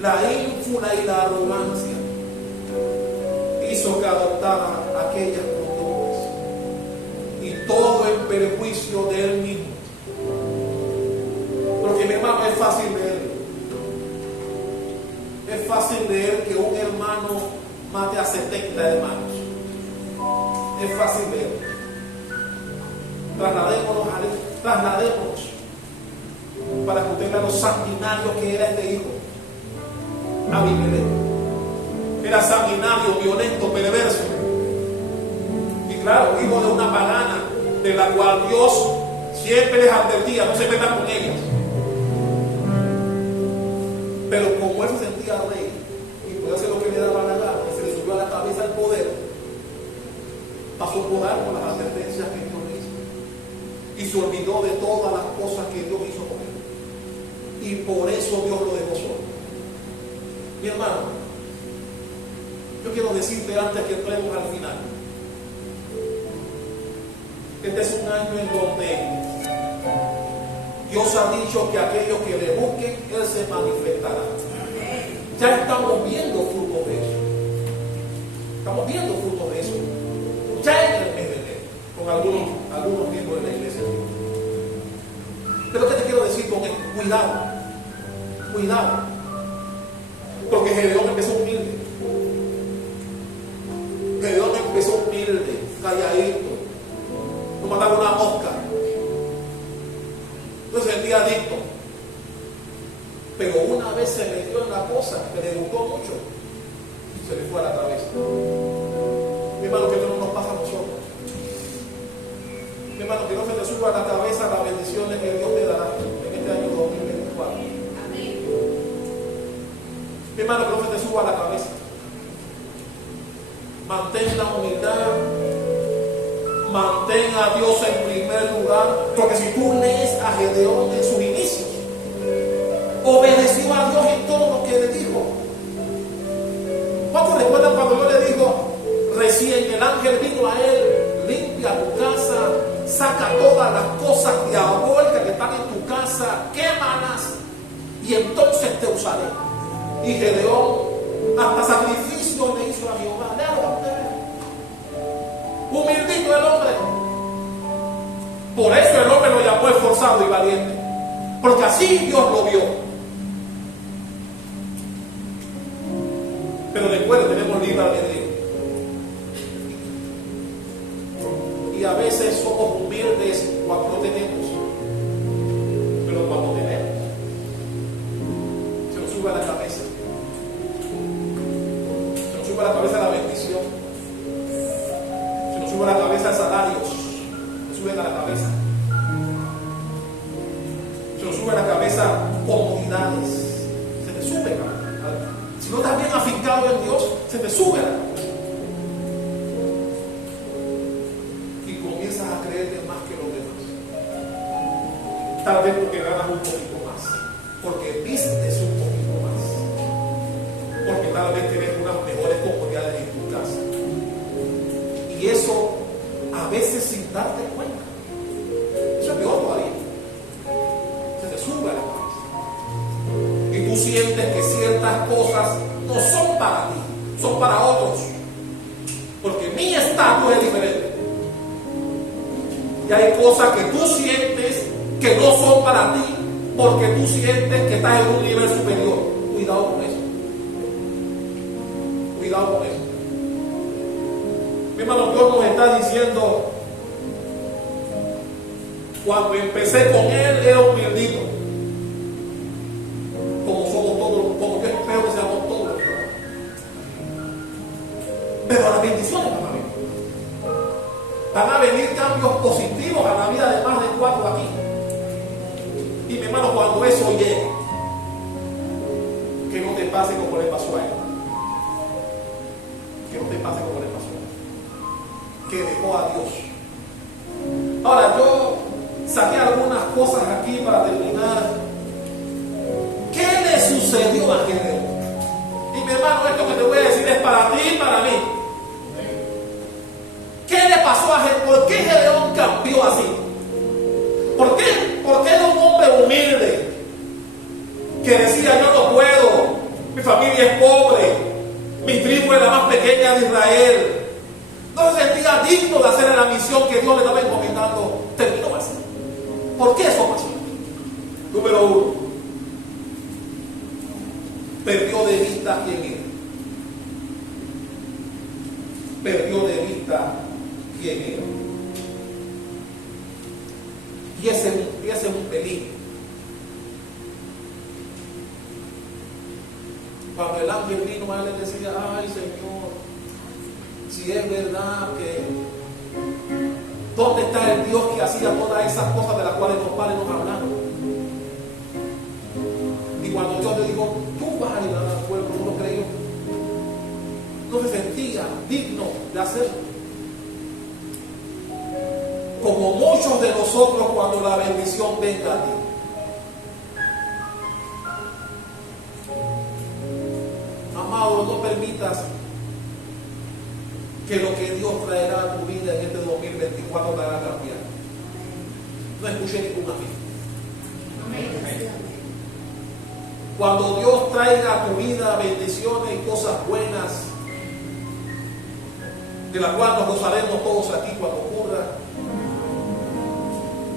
la ínfula y la arrogancia hizo que adoptara aquellas costumbres, y todo en perjuicio de él mismo. Porque, mi hermano, es fácil ver. Es fácil ver que un hermano mate a 70 hermanos. Es fácil ver. Trasladémonos para que usted vea lo sanguinario que era este hijo. Abimelech era sanguinario, violento, perverso. Y claro, hijo de una pagana, de la cual Dios siempre les advertía: no se metan con ellas. Pero como él se sentía rey y podía hacer lo que le daba la gana, y se le subió a la cabeza el poder, pasó por alto las advertencias que Dios le hizo y se olvidó de todas las cosas que Dios hizo con él, y por eso Dios lo dejó solo. Mi hermano, yo quiero decirte antes que entremos al final, este es un año en donde Dios ha dicho que aquellos que le busquen, Él se manifestará. Ya estamos viendo frutos de eso. Estamos viendo frutos de eso. Ya en el mes de enero, con algunos miembros de la iglesia. Pero ¿qué te quiero decir con esto? Cuidado. Cuidado. Porque Gedeón empezó humilde. Gedeón empezó humilde, calladito. No mataba una mosca. No se sentía adicto. Pero una vez se metió en la cosa que le gustó mucho, se le fue a la cabeza. Mi hermano, que esto no nos pasa a nosotros. Mi hermano, que no se te suba a la cabeza las bendiciones que Dios te dará en este año 2024. Amén. Mi hermano, que no se te suba a la cabeza. Mantén la humildad. Mantén a Dios en primer lugar. Porque si tú lees a Gedeón en sus inicios, obedeció a Dios en todo lo que le dijo. ¿Cuántos recuerdan cuando Dios le dijo, recién el ángel vino a él, limpia tu casa, saca todas las cosas diabólicas que están en tu casa, quémalas y entonces te usaré? Y Gedeón hasta sacrificio le hizo a Jehová. Humildito el hombre. Por eso el hombre lo llamó esforzado y valiente, porque así Dios lo vio. Pero recuerden, tenemos libre albedrío. Y a veces somos humildes cuando no tenemos. Pero cuando tenemos, se nos sube a la cabeza. Se nos sube a la cabeza la bendición. Se nos sube a la cabeza salarios. Se nos sube a la cabeza. Se nos sube a la cabeza comodidades. Se te sube, si no estás bien afincado en Dios, se te sube la cabeza. Y comienzas a creerte más que los demás. Tal vez porque ganas un poquito más. Porque vistes un poquito más. Porque tal vez tienes unas mejores comodidades en tu casa. Y eso, a veces sin darte cuenta, eso es peor todavía. Se te sube a la cabeza. Y tú sientes que ciertas cosas no son para ti, son para otros. Porque mi estatus es diferente. Y hay cosas que tú sientes que no son para ti, porque tú sientes que estás en un nivel superior. Cuidado con eso. Cuidado con eso. Mi hermano, Dios nos está diciendo, cuando empecé con Él era humildito. Como somos todos, como yo espero que seamos todos. Pero las bendiciones van a venir. Van a venir cambios positivos a la vida de más de 4 aquí. Y mi hermano, cuando eso llegue, que no te pase como le pasó a él. Que no te pase como le pasó a él. Que dejó a Dios. Ahora, yo saqué algunas cosas aquí para terminar. ¿Qué le sucedió a Gedeón? Y mi hermano, esto que te voy a decir es para ti y para mí. ¿Qué le pasó a Gedeón? ¿Por qué Gedeón cambió así? ¿Por qué? Porque era un hombre humilde que decía, yo no puedo, mi familia es pobre, mi tribu es la más pequeña de Israel. No se sentía digno de hacer la misión que Dios le estaba encomendando. Terminó así. ¿Por qué eso pasó? Número 1. Perdió de vista quién era. Perdió de vista quién era. Y ese es un peligro. Cuando el ángel vino a él le decía, ay Señor, si es verdad que ¿dónde está el Dios que hacía todas esas cosas de las cuales los padres nos hablaron? Y cuando Dios le dijo, tú vas a liberar al pueblo, no lo creyó. No se sentía digno de hacerlo. Como muchos de nosotros cuando la bendición venga a ti. Amado, no permitas que lo que Dios traerá a tu vida en este 2024 te haga cambiar. No escuché ningún amigo. Cuando Dios traiga a tu vida bendiciones y cosas buenas, de las cuales nos gozaremos todos aquí cuando ocurra,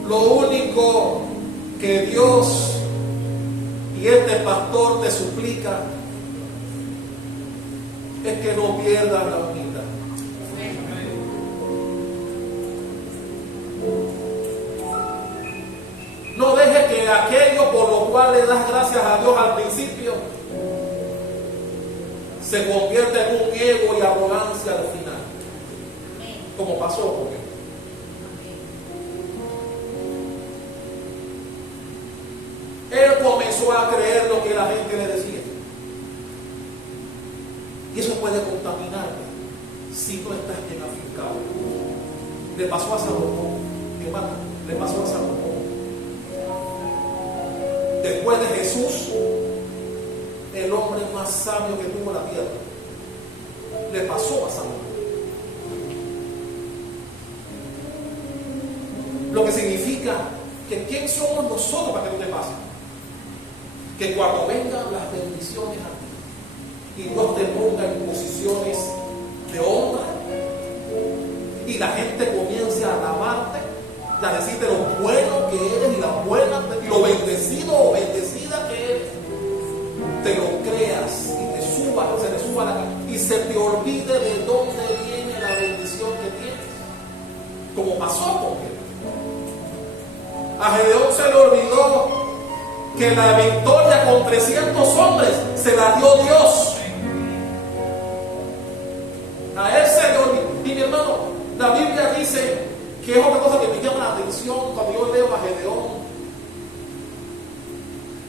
lo único que Dios y este pastor te suplica es que no pierdas la humildad. No dejes que aquello por lo cual le das gracias a Dios al principio, se convierte en un ego y arrogancia al final, como pasó con él. Él comenzó a creer lo que la gente le decía. Y eso puede contaminarte si no estás bien afincado. Le pasó a Salomón, mi hermano, le pasó a Salomón. Después de Jesús, el hombre más sabio que tuvo la tierra, le pasó a Salomón. Lo que significa que ¿quién somos nosotros para que no te pase? Que cuando vengan las bendiciones a ti y Dios te ponga en posiciones de honra y la gente comience a alabarte, a decirte lo bueno que eres y lo bendecido o bendecida que eres, te lo creas y se te suba la cara y se te olvide de dónde viene la bendición que tienes, como pasó con él. A Gedeón se le olvidó que la victoria con 300 hombres se la dio Dios. A él se le olvidó. Y mi hermano, la Biblia dice que es otra cosa que me llama la atención cuando yo leo a Gedeón.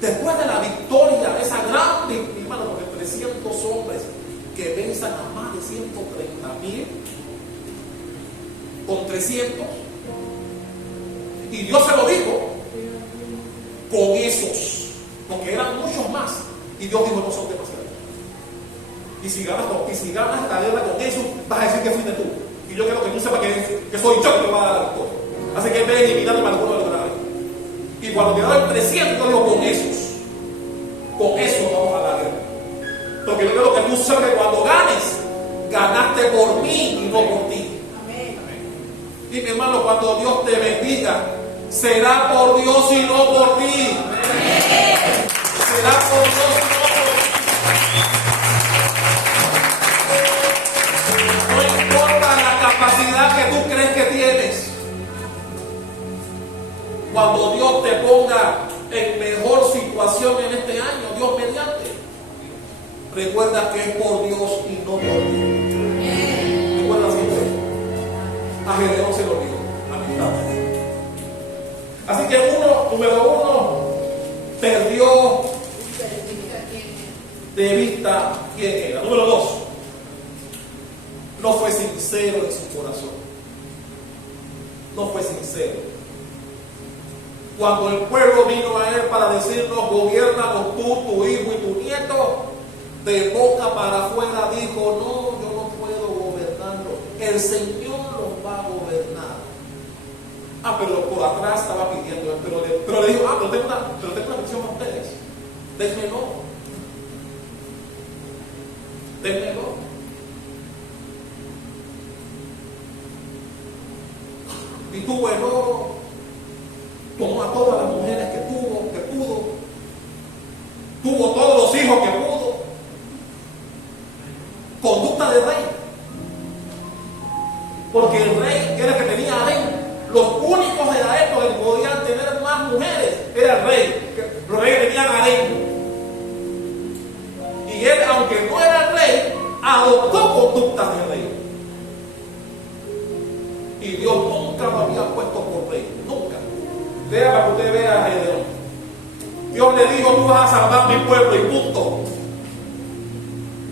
Después de la victoria, esa gran victoria, mi hermano, porque 300 hombres que venzan a más de 130,000 con 300. Y Dios se lo dijo con esos, porque eran muchos más. Y Dios dijo, no son demasiados. Y si ganas la guerra con eso, vas a decir que fuiste tú. Y yo quiero que tú sepas que soy yo que te va a dar la victoria. Así que ve eliminando para alguno de los grandes. Y cuando quedaron 300, yo digo, con eso vamos a la guerra. Porque yo quiero que tú sepas que cuando ganes, ganaste por mí y no por ti. Amén. Y mi hermano, cuando Dios te bendiga, será por Dios y no por ti. Amén. Será por Dios y no por ti. No importa la capacidad que tú crees que tienes. Cuando Dios te ponga en mejor situación en este año, Dios mediante, recuerda que es por Dios y no por ti. Recuerda siempre. A Gedeón se lo digo. Amén. Así que número uno, perdió de vista quién era. Número dos, no fue sincero en su corazón. No fue sincero. Cuando el pueblo vino a él para decirnos, gobiernanos tú, tu hijo y tu nieto, de boca para afuera dijo, no, yo no puedo gobernarlo. El Señor los va a gobernar. Pero por atrás estaba pidiendo, pero le dijo, pero tengo una misión a ustedes. Déjenmelo. Y tuvo el oro, tomó a todas las mujeres que pudo, tuvo todos los hijos que pudo. Conducta de rey. Porque el rey era el que tenía harén. Los únicos de la época que podían tener más mujeres era el rey. Los reyes tenían harén. Y él, aunque no era el rey, adoptó conductas de rey. Y Dios nunca lo había puesto por rey. Nunca. Lea para que usted vea a Gedeón. Dios le dijo, tú vas a salvar mi pueblo y punto.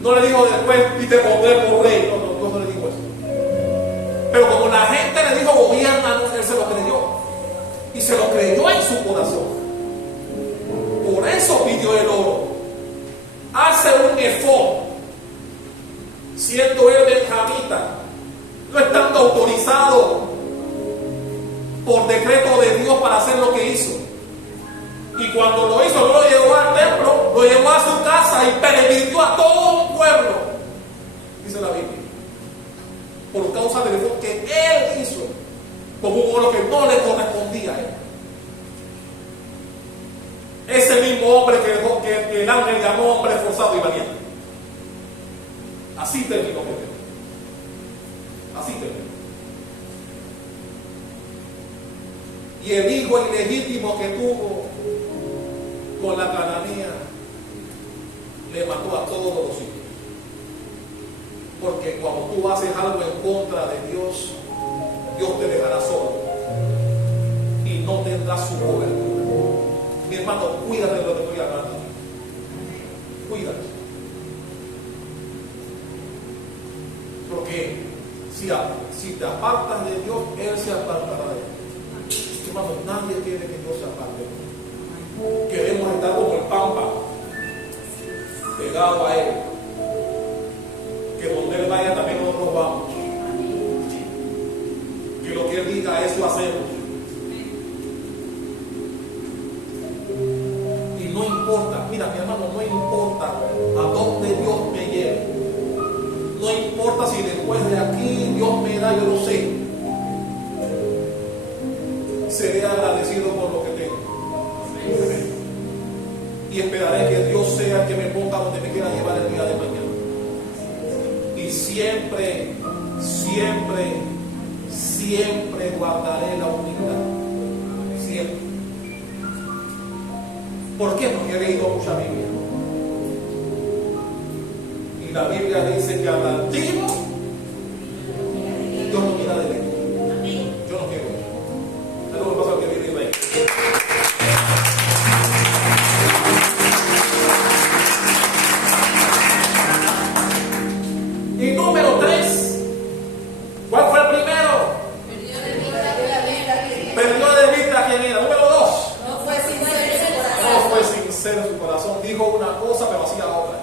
No le dijo después, y te pondré por rey. No, Dios no le dijo eso. Pero como la gente le dijo gobierna, él se lo creyó. Y se lo creyó en su corazón. Por eso pidió el oro. Hace un efod, siendo él benjamita, no estando autorizado por decreto de Dios para hacer lo que hizo. Y cuando lo hizo, no lo llevó al templo, lo llevó a su casa y permitió a todo un pueblo, dice la Biblia, por causa del efod que él hizo con un oro que no le correspondía a él. Ese mismo hombre que el ángel llamó hombre forzado y valiente. Así terminó Gedeón. Así terminó. Y el hijo ilegítimo que tuvo con la cananea, le mató a todos los hijos. Porque cuando tú haces algo en contra de Dios, Dios te dejará solo y no tendrás su cobertura. Mi hermano, cuídate de lo que estoy hablando. Cuídate. Porque si te apartas de Dios, Él se apartará de ti. Hermano, nadie quiere que Dios se aparte. Queremos estar como el pampa, pegado a Él. Que donde Él vaya también nosotros vamos. Que lo que Él diga, eso hacemos. Y no importa, mira mi hermano, no importa a dónde Dios me lleve. No importa si después de aquí Dios me da, yo lo sé. Seré agradecido por lo que tengo. Y esperaré que Dios sea el que me ponga donde me quiera llevar el día de mañana. Y siempre, siempre, siempre guardaré la humildad. Siempre. ¿Por qué? Porque he leído mucha Biblia. Y la Biblia dice que al altivo Dios no mira de lejos. Yo no quiero eso. Es lo que pasa que vive ahí. Y número 3, ¿cuál fue el primero? Perdió de vista quién era. Número 2, no fue sincero en su corazón. no fue sincero en su corazón. Dijo una cosa pero hacía otra.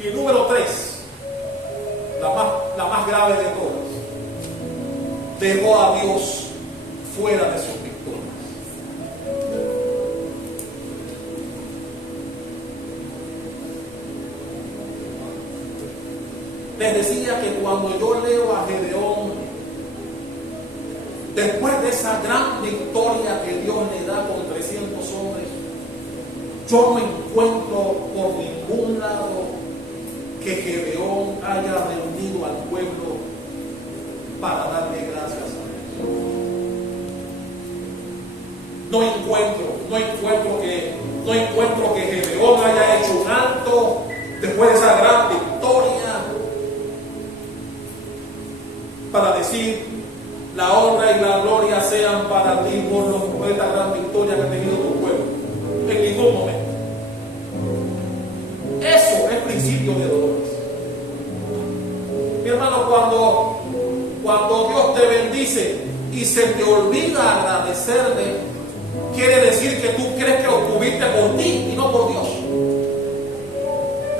Y número 3, la más grave de todas, dejó a Dios fuera de sus victorias. Les decía que cuando yo leo a Gedeón, después de esa gran victoria que Dios le da con 300 hombres, yo no encuentro por ningún lado que Gedeón haya reunido al pueblo para darle gracias a Dios. No encuentro que Gedeón haya hecho un alto después de esa gran victoria para decir: la honra y la gloria sean para ti por esta gran victoria que ha tenido tu pueblo. En ningún momento. Eso es principio de dolores. Mi hermano, cuando Dios te bendice y se te olvida agradecerle, quiere decir que tú crees que lo tuviste por ti y no por Dios.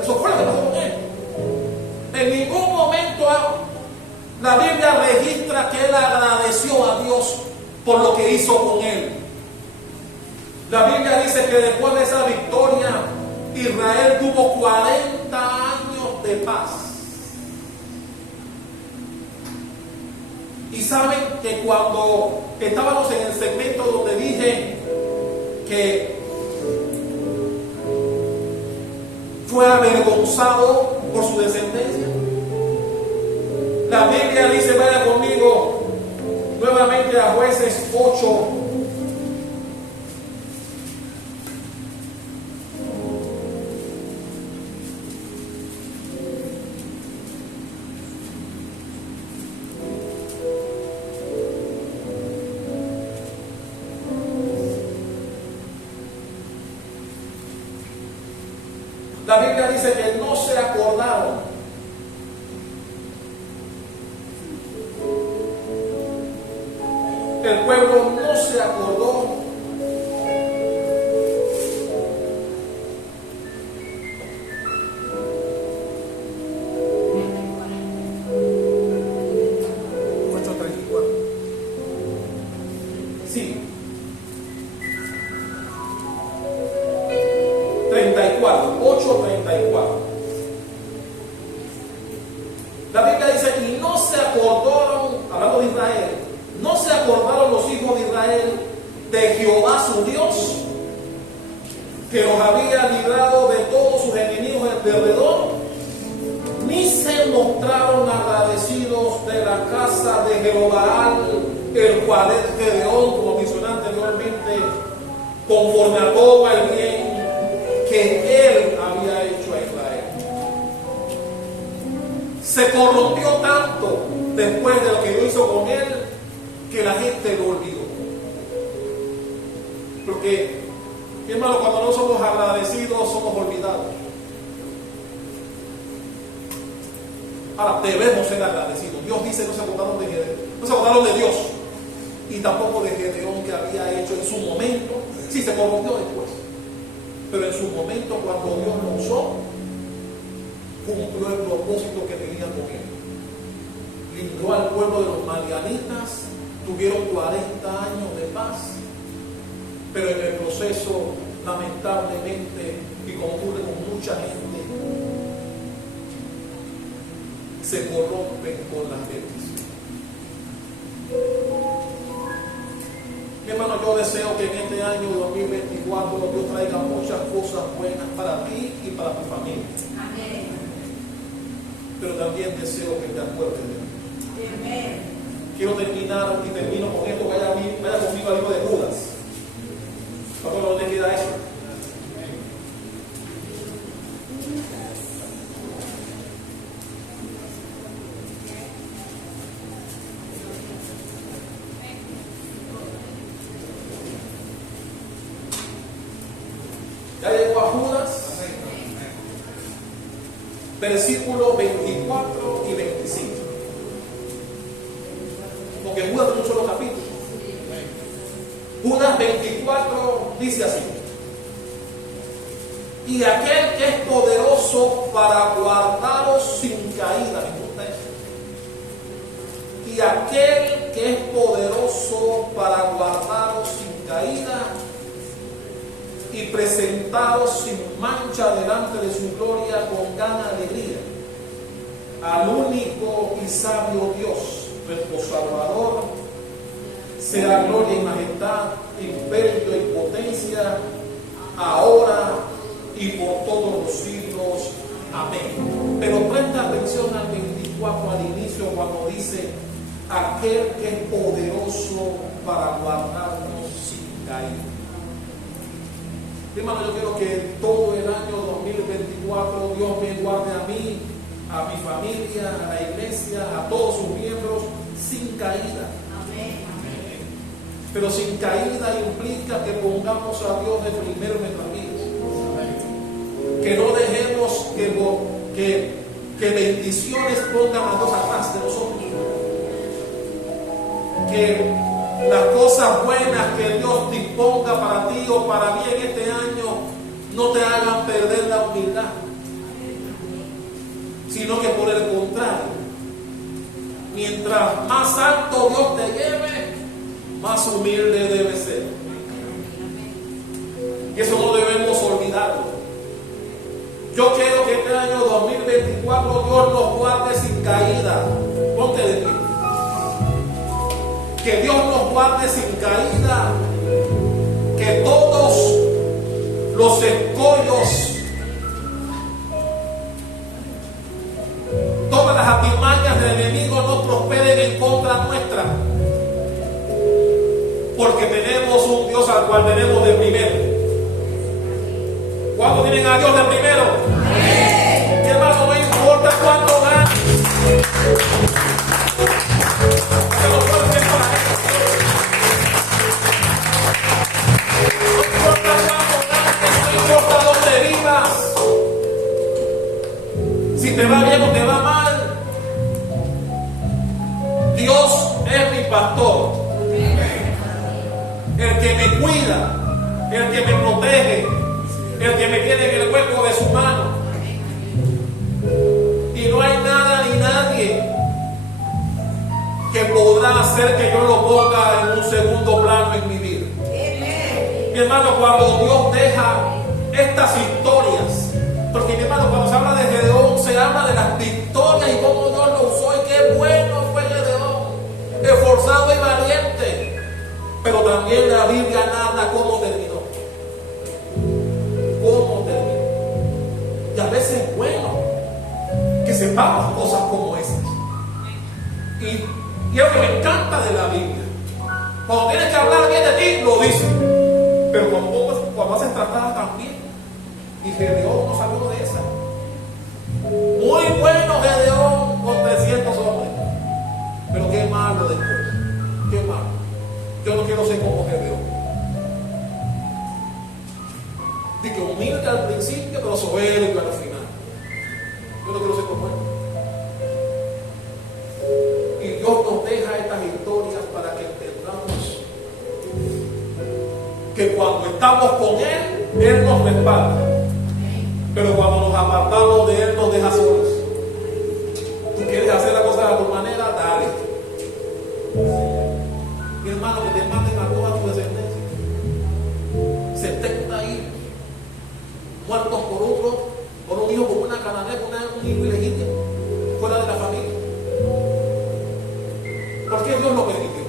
Eso fue lo que pasó con él. En ningún momento la Biblia registra que él agradeció a Dios por lo que hizo con él. La Biblia dice que después de esa victoria, Israel tuvo 40 años de paz. Y saben que cuando estábamos en el segmento donde dije que fue avergonzado por su descendencia, la Biblia dice, vaya conmigo nuevamente a Jueces 8. La Biblia dice que no se acordaron el pueblo no se acordó sí 8:34. La Biblia dice, y no se acordaron, hablando de Israel, no se acordaron los hijos de Israel de Jehová su Dios, que los había librado de todos sus enemigos alrededor, ni se mostraron agradecidos de la casa de Jeroboam, el cual es Gedeón, como mencioné anteriormente, conforme a todo el bien se corrompió tanto después de lo que Dios hizo con él, que la gente lo olvidó. Porque, hermano, cuando no somos agradecidos, somos olvidados. Ahora, debemos ser agradecidos. Dios dice, no se acordaron de Gedeón, no se acordaron de Dios, y tampoco de Gedeón, que había hecho en su momento. Sí, se corrompió después, pero en su momento, cuando Dios lo usó, cumplió el propósito que tenía con él. Libró al pueblo de los madianitas, tuvieron 40 años de paz, pero en el proceso, lamentablemente, y como ocurre con mucha gente, se corrompen con las bendiciones. Mi hermano, yo deseo que en este año 2024 Dios traiga muchas cosas buenas para ti y para tu familia. Amén. Pero también deseo que te acuerdes de mí. Amén. Quiero terminar y termino con esto. Vaya conmigo al libro de Judas. ¿Cuánto no te queda eso? Ya llegó a Judas, versículos 24 y 25. Porque Judas es un solo capítulo. Judas 24 dice así: y aquel que es poderoso para guardaros sin caída, me gusta eso. Y aquel que es poderoso para guardaros sin caída y presentaros sin mancha delante de su gloria con gran alegría, al único y sabio Dios, nuestro Salvador, sea gloria y majestad, imperio y potencia, ahora y por todos los siglos. Amén. Pero presta atención al 24, al inicio, cuando dice: aquel que es poderoso para guardarnos sin caída. Hermano, yo quiero que todo el año 2024 Dios me guarde a mí, a mi familia, a la iglesia, a todos sus miembros, sin caída. Amén. Pero sin caída implica que pongamos a Dios de primero en nuestras vidas. Que no dejemos que bendiciones pongan a Dios atrás de nosotros. Que las cosas buenas que Dios disponga para ti o para mí en este año no te hagan perder la humildad, sino que por el contrario, mientras más alto Dios te lleve, más humilde debe ser. Y eso no debemos olvidarlo. Yo quiero que este año 2024 Dios nos guarde sin caída. Ponte de pie. Que Dios nos guarde sin caída, que todos los escollos, todas las artimañas del enemigo no prosperen en contra nuestra, porque tenemos un Dios al cual tenemos de primero. ¿Cuántos tienen a Dios de primero? ¡Amén! Mi hermano, no importa cuánto ganes. Si te va bien o te va mal, Dios es mi pastor, el que me cuida, el que me protege, el que me tiene en el hueco de su mano. Y no hay nada ni nadie que podrá hacer que yo lo ponga en un segundo plano en mi vida. Mi hermano, cuando Dios deja estas historias, porque mi hermano, cuando se habla de Gedeón, se habla de las victorias y cómo Dios lo usó y qué bueno fue Gedeón, esforzado y valiente. Pero también la Biblia narra cómo terminó. Cómo terminó. Y a veces es bueno que sepamos cosas como esas. Y es lo que me encanta de la Biblia. Cuando tienes que hablar bien de ti, lo dice. Pero cuando haces tratadas también. Y Gedeón no salió de esa. Muy bueno Gedeón con malo después. Qué malo. Yo no quiero ser como Gedeón. De que humilde al principio, pero soberbio al final. Yo no quiero ser como él. Y Dios nos deja estas historias para que entendamos que cuando estamos con Él, Él nos respalda. Pero cuando nos apartamos de Él, nos deja solos. Tú quieres hacer la cosa de tu manera, dale. Mi hermano, que te manden a toda tu descendencia. 70 hijos muertos por un hijo, por una cananea, por un hijo ilegítimo, fuera de la familia. ¿Por qué Dios lo permitió?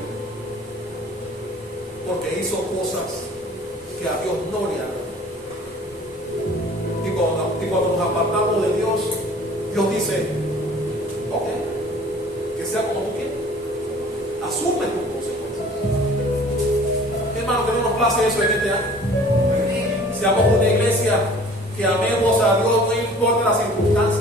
Porque hizo cosas que a Dios no le agradan. Y cuando nos apartamos de Dios, Dios dice, ok, que sea como tú quieras. Asume tus consecuencias. Hermano, que no nos pase eso en este año. Seamos una iglesia que amemos a Dios, no importa las circunstancias.